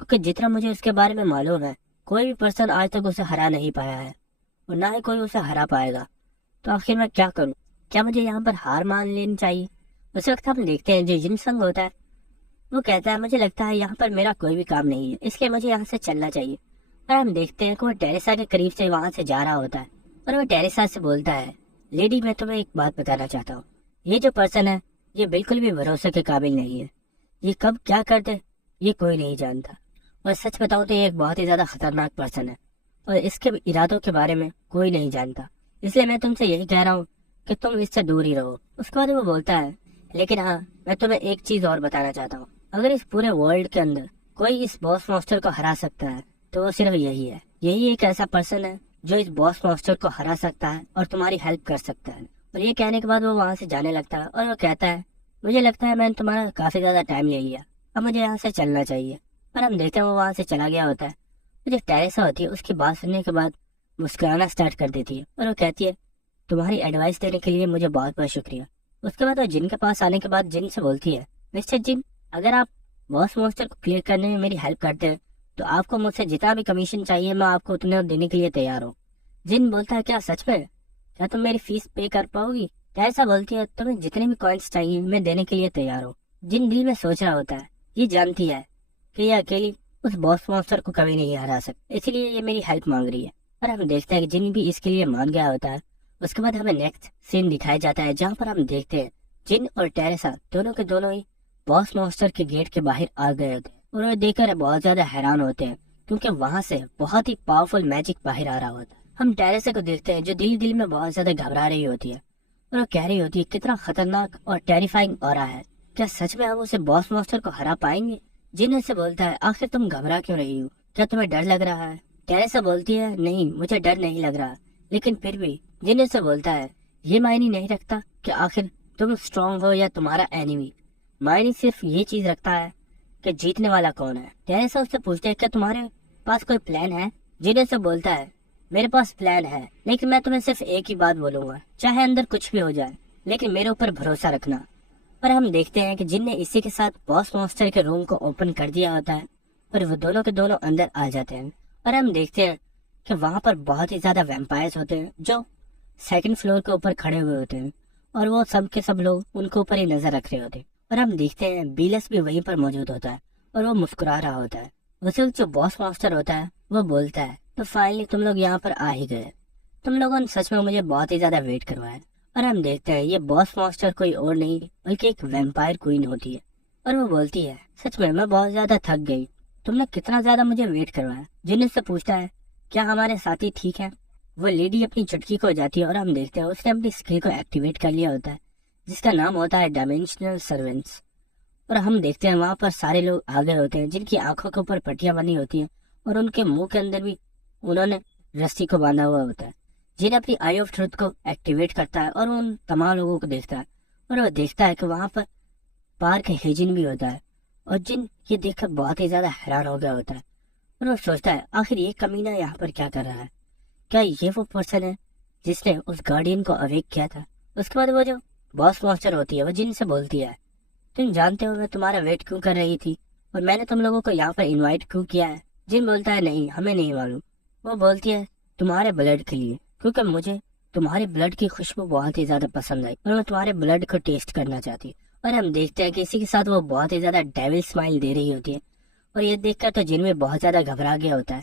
کیونکہ جتنا مجھے اس کے بارے میں معلوم ہے کوئی بھی پرسن آج تک اسے ہرا نہیں پایا ہے اور نہ ہی کوئی اسے ہرا پائے گا. تو آخر میں کیا کروں؟ کیا مجھے یہاں پر ہار مان لینی چاہیے؟ اس وقت ہم دیکھتے ہیں جو جن سنگ ہوتا ہے وہ کہتا ہے مجھے لگتا ہے یہاں پر میرا کوئی بھی کام نہیں ہے، اس لیے مجھے یہاں سے چلنا چاہیے. اور ہم دیکھتے ہیں کہ وہ ٹیریسا کے قریب سے وہاں سے جا رہا ہوتا ہے اور وہ ٹیریسا سے بولتا ہے لیڈی میں تمہیں ایک بات بتانا چاہتا ہوں، یہ جو پرسن ہے یہ بالکل بھی بھروسے کے قابل نہیں ہے. یہ کب کیا کر دے یہ کوئی نہیں جانتا، اور سچ بتاؤں تو یہ ایک بہت ہی زیادہ خطرناک پرسن ہے اور اس کے ارادوں کے بارے میں کوئی نہیں جانتا. اس لیے میں تم سے یہی کہہ رہا ہوں کہ تم اس سے دور ہی رہو. اس کے بعد وہ بولتا ہے لیکن ہاں میں تمہیں ایک چیز اور بتانا چاہتا ہوں، اگر اس پورے ورلڈ کے اندر کوئی اس باس ماسٹر کو ہرا سکتا ہے تو وہ صرف یہی ہے. یہی ایک ایسا پرسن ہے جو اس باس ماسٹر کو ہرا سکتا ہے اور تمہاری ہیلپ کر سکتا ہے. اور یہ کہنے کے بعد وہ وہاں سے جانے لگتا ہے اور وہ کہتا ہے مجھے لگتا ہے میں نے تمہارا کافی زیادہ ٹائم لے لیا، اب مجھے یہاں سے چلنا چاہیے. اور ہم دیکھتے ہیں وہ وہاں سے چلا گیا ہوتا ہے. مجھے ٹیریسا ہوتی ہے اس کی بات سننے کے بعد مسکرانا سٹارٹ کر دیتی ہے اور وہ کہتی ہے تمہاری ایڈوائس دینے کے لیے مجھے بہت بہت شکریہ. اس کے بعد وہ جن کے پاس آنے کے بعد جن سے بولتی ہے مسٹر جن، اگر آپ باس ماسٹر کو کلیئر کرنے میں میری ہیلپ کرتے ہیں تو آپ کو مجھ سے جتنا بھی کمیشن چاہیے میں آپ کو اتنے دینے کے لیے تیار ہوں. جن بولتا ہے کیا سچ میں؟ کیا تم میری فیس پے کر پاؤ گی؟ ایسا بولتی ہے تمہیں جتنے بھی کوائنس چاہیے میں دینے کے لیے تیار ہوں. جن دل میں سوچ رہا ہوتا ہے یہ جانتی ہے کہ یہ اکیلی اس باس ماسٹر کو کبھی نہیں ہرا سکتی، اسی لیے یہ میری ہیلپ مانگ رہی ہے. اور ہم دیکھتے ہیں کہ جن بھی اس کے لیے مان گیا ہوتا ہے. اس کے بعد ہمیں نیکسٹ سین دکھایا جاتا ہے جہاں پر ہم دیکھتے ہیں جن اور ٹیریسا دونوں کے دونوں ہی باس ماسٹر کے گیٹ کے باہر آ گئے ہوتے ہیں اور وہ دیکھ کر بہت زیادہ حیران ہوتے ہیں کیونکہ وہاں سے بہت ہی پاورفل میجک باہر آ رہا ہوتا ہے. ہم ٹیریسا کو دیکھتے ہیں جو دل میں بہت زیادہ گھبرا رہی ہوتی ہے اور وہ کہہ رہی ہوتی ہے کتنا خطرناک اور ٹیریفائنگ ہو رہا ہے، کیا سچ میں ہم اسے باس ماسٹر کو ہرا پائیں گے؟ جن سے بولتا ہے آخر تم گھبرا کیوں رہی ہو، کیا تمہیں ڈر لگ رہا ہے؟ ٹیریسا بولتی ہے نہیں مجھے ڈر نہیں لگ رہا، لیکن پھر بھی. جن سے بولتا ہے یہ معنی نہیں رکھتا کہ آخر تم اسٹرانگ ہو یا تمہارا اینیمی، معنی صرف یہ چیز رکھتا ہے کہ جیتنے والا کون ہے. ٹیریسا اس سے پوچھتے ہے کیا تمہارے پاس کوئی پلان ہے؟ جن سے بولتا ہے میرے پاس پلان ہے لیکن میں تمہیں صرف ایک ہی بات بولوں گا، چاہے اندر کچھ بھی ہو جائے لیکن میرے اوپر بھروسہ رکھنا. اور ہم دیکھتے ہیں کہ جن نے اسی کے ساتھ باس ماسٹر کے روم کو اوپن کر دیا ہوتا ہے اور وہ دونوں کے دونوں اندر آ جاتے ہیں. اور ہم دیکھتے ہیں کہ وہاں پر بہت ہی زیادہ ویمپائرز ہوتے ہیں جو سیکنڈ فلور کے اوپر کھڑے ہوئے ہوتے ہیں اور وہ سب کے سب لوگ ان کے اوپر ہی نظر رکھ رہے ہوتے ہیں. اور ہم دیکھتے ہیں بیلس بھی وہیں پر موجود ہوتا ہے اور وہ مسکرا رہا ہوتا ہے. اس وقت جو باس ماسٹر ہوتا ہے وہ بولتا ہے تو فائنلی تم لوگ یہاں پر آ ہی گئے، تم لوگوں نے سچ میں مجھے بہت ہی زیادہ ویٹ کروایا. اور ہم دیکھتے ہیں یہ باس ماسٹر کوئی اور نہیں بلکہ ایک ویمپائر کوئین ہوتی ہے اور وہ بولتی ہے سچ میں بہت زیادہ تھک گئی، تم نے کتنا زیادہ مجھے ویٹ کروایا. جن سے پوچھتا ہے کیا ہمارے ساتھی ٹھیک ہے؟ وہ لیڈی اپنی چٹکی کو جاتی ہے اور ہم دیکھتے ہیں اس نے اپنی اسکل کو ایکٹیویٹ کر لیا ہوتا ہے جس کا نام ہوتا ہے ڈائمینشنل سرونٹس. اور ہم دیکھتے ہیں وہاں پر سارے لوگ آ گئے ہوتے ہیں جن کی آنکھوں کے اوپر پٹیاں بنی ہوتی ہیں اور ان کے منہ کے اندر بھی انہوں نے رسی کو باندھا ہوا ہوتا ہے. جن اپنی آئی آف ٹروتھ کو ایکٹیویٹ کرتا ہے اور ان تمام لوگوں کو دیکھتا ہے اور وہ دیکھتا ہے کہ وہاں پر پارک ہیجن بھی ہوتا ہے اور جن یہ دیکھ کر بہت ہی زیادہ حیران ہو گیا ہوتا ہے اور وہ سوچتا ہے آخر یہ کمینہ یہاں پر کیا کر رہا ہے، کیا یہ وہ پرسن ہے جس نے اس گارڈین کو اویک کیا تھا. اس کے بعد وہ جو باس ماسٹر ہوتی ہے وہ جن سے بولتی ہے تم جانتے ہو میں تمہارا ویٹ کیوں کر رہی تھی اور میں نے تم لوگوں کو یہاں پر انوائٹ کیوں کیا ہے؟ جن بولتا ہے نہیں ہمیں نہیں معلوم. وہ بولتی ہے تمہارے بلڈ کے لیے، کیونکہ مجھے تمہارے بلڈ کی خوشبو بہت ہی زیادہ پسند آئی اور میں تمہارے بلڈ کو ٹیسٹ کرنا چاہتی. اور ہم دیکھتے ہیں کہ اسی کے ساتھ وہ بہت ہی زیادہ ڈیول اسمائل دے رہی ہوتی ہے اور یہ دیکھ کر تو جن میں بہت زیادہ گھبرا گیا ہوتا ہے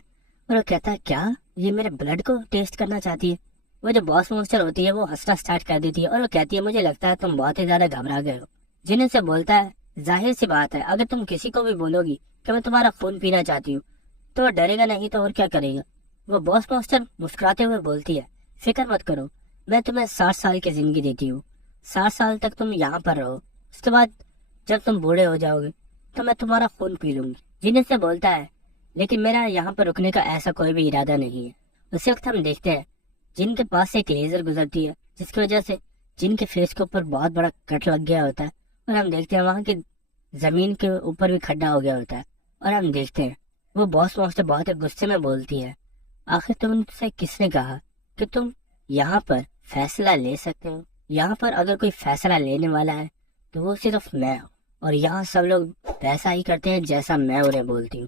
اور وہ کہتا ہے کیا یہ میرے بلڈ کو ٹیسٹ کرنا چاہتی ہے؟ وہ جو باس ماسٹر ہوتی ہے وہ ہنسنا اسٹارٹ کر دیتی ہے اور وہ کہتی ہے مجھے لگتا ہے تم بہت ہی زیادہ گھبرا گئے ہو. جن سے بولتا ہے ظاہر سی بات ہے اگر تم کسی کو بھی بولو گی کہ میں تمہارا خون پینا چاہتی ہوں تو وہ ڈرے گا نہیں تو اور کیا کرے گا. وہ باس ماسٹر مسکراتے ہوئے بولتی ہے فکر مت کرو میں تمہیں 60 سال کی زندگی دیتی ہوں، 60 سال تک تم یہاں پر رہو، اس کے بعد جب تم بوڑھے ہو جاؤ گے تو میں تمہارا خون پی لوں گی. جن سے بولتا ہے لیکن میرا یہاں پر رکنے کا ایسا کوئی بھی ارادہ نہیں ہے. اس وقت ہم دیکھتے ہیں جن کے پاس سے ایک لیزر گزرتی ہے جس کی وجہ سے جن کے فیس کے اوپر بہت بڑا کٹ لگ گیا ہوتا ہے اور ہم دیکھتے ہیں وہاں کی زمین کے اوپر بھی کھڈا ہو گیا ہوتا ہے. اور ہم دیکھتے ہیں وہ باس ماسٹر بہت ہی غصے میں بولتی ہے آخر تم سے کس نے کہا کہ تم یہاں پر فیصلہ لے سکتے ہو؟ یہاں پر اگر کوئی فیصلہ لینے والا ہے تو وہ صرف میں ہوں اور یہاں سب لوگ ویسا ہی کرتے ہیں جیسا میں انہیں بولتی ہوں.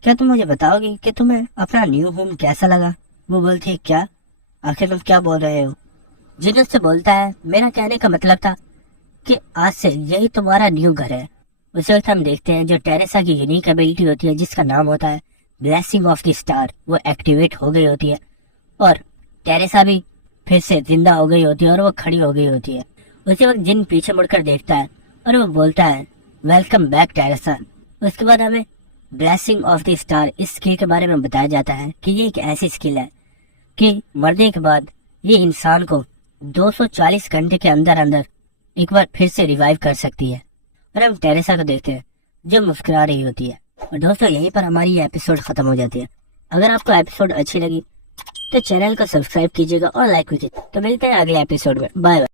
کیا تم مجھے بتاؤ گی کہ تمہیں اپنا نیو ہوم کیسا لگا؟ وہ بولتی ہے کیا؟ آخر تم کیا بول رہے ہو؟ جن اس سے بولتا ہے میرا کہنے کا مطلب تھا کہ آج سے یہی تمہارا نیو گھر ہے۔ اس وقت ہم دیکھتے ہیں جو ٹیریسا کی یونیک ایبلٹی ہوتی ہے جس کا نام ہوتا ہے بلیسنگ آف دی اسٹار، وہ ایکٹیویٹ ہو گئی ہوتی ہے، اور ٹیریسا بھی پھر سے زندہ ہو گئی ہوتی ہے اور وہ کھڑی ہو گئی ہوتی ہے۔ اسی وقت جن پیچھے مڑ کر دیکھتا ہے اور وہ بولتا ہے ویلکم بیک ٹیریسا۔ اس کے بعد ہمیں بلیسنگ آف دی اسٹار اس اسکل کے بارے میں بتایا جاتا ہے کہ یہ ایک ایسی اسکل ہے کہ مرنے کے بعد یہ انسان کو 240 گھنٹے کے اندر اندر ایک بار پھر سے ریوائیو کر سکتی ہے۔ اور ہم ٹیریسا کو دیکھتے ہیں جو مسکرا رہی ہوتی ہے۔ اور دوستوں یہیں پر ہماری یہ ایپیسوڈ ختم ہو جاتی ہے۔ اگر آپ کو ایپیسوڈ اچھی لگی تو چینل کو سبسکرائب کیجیے گا اور لائک کیجیے۔ تو ملتے ہیں اگلے ایپیسوڈ میں، بائے بائے۔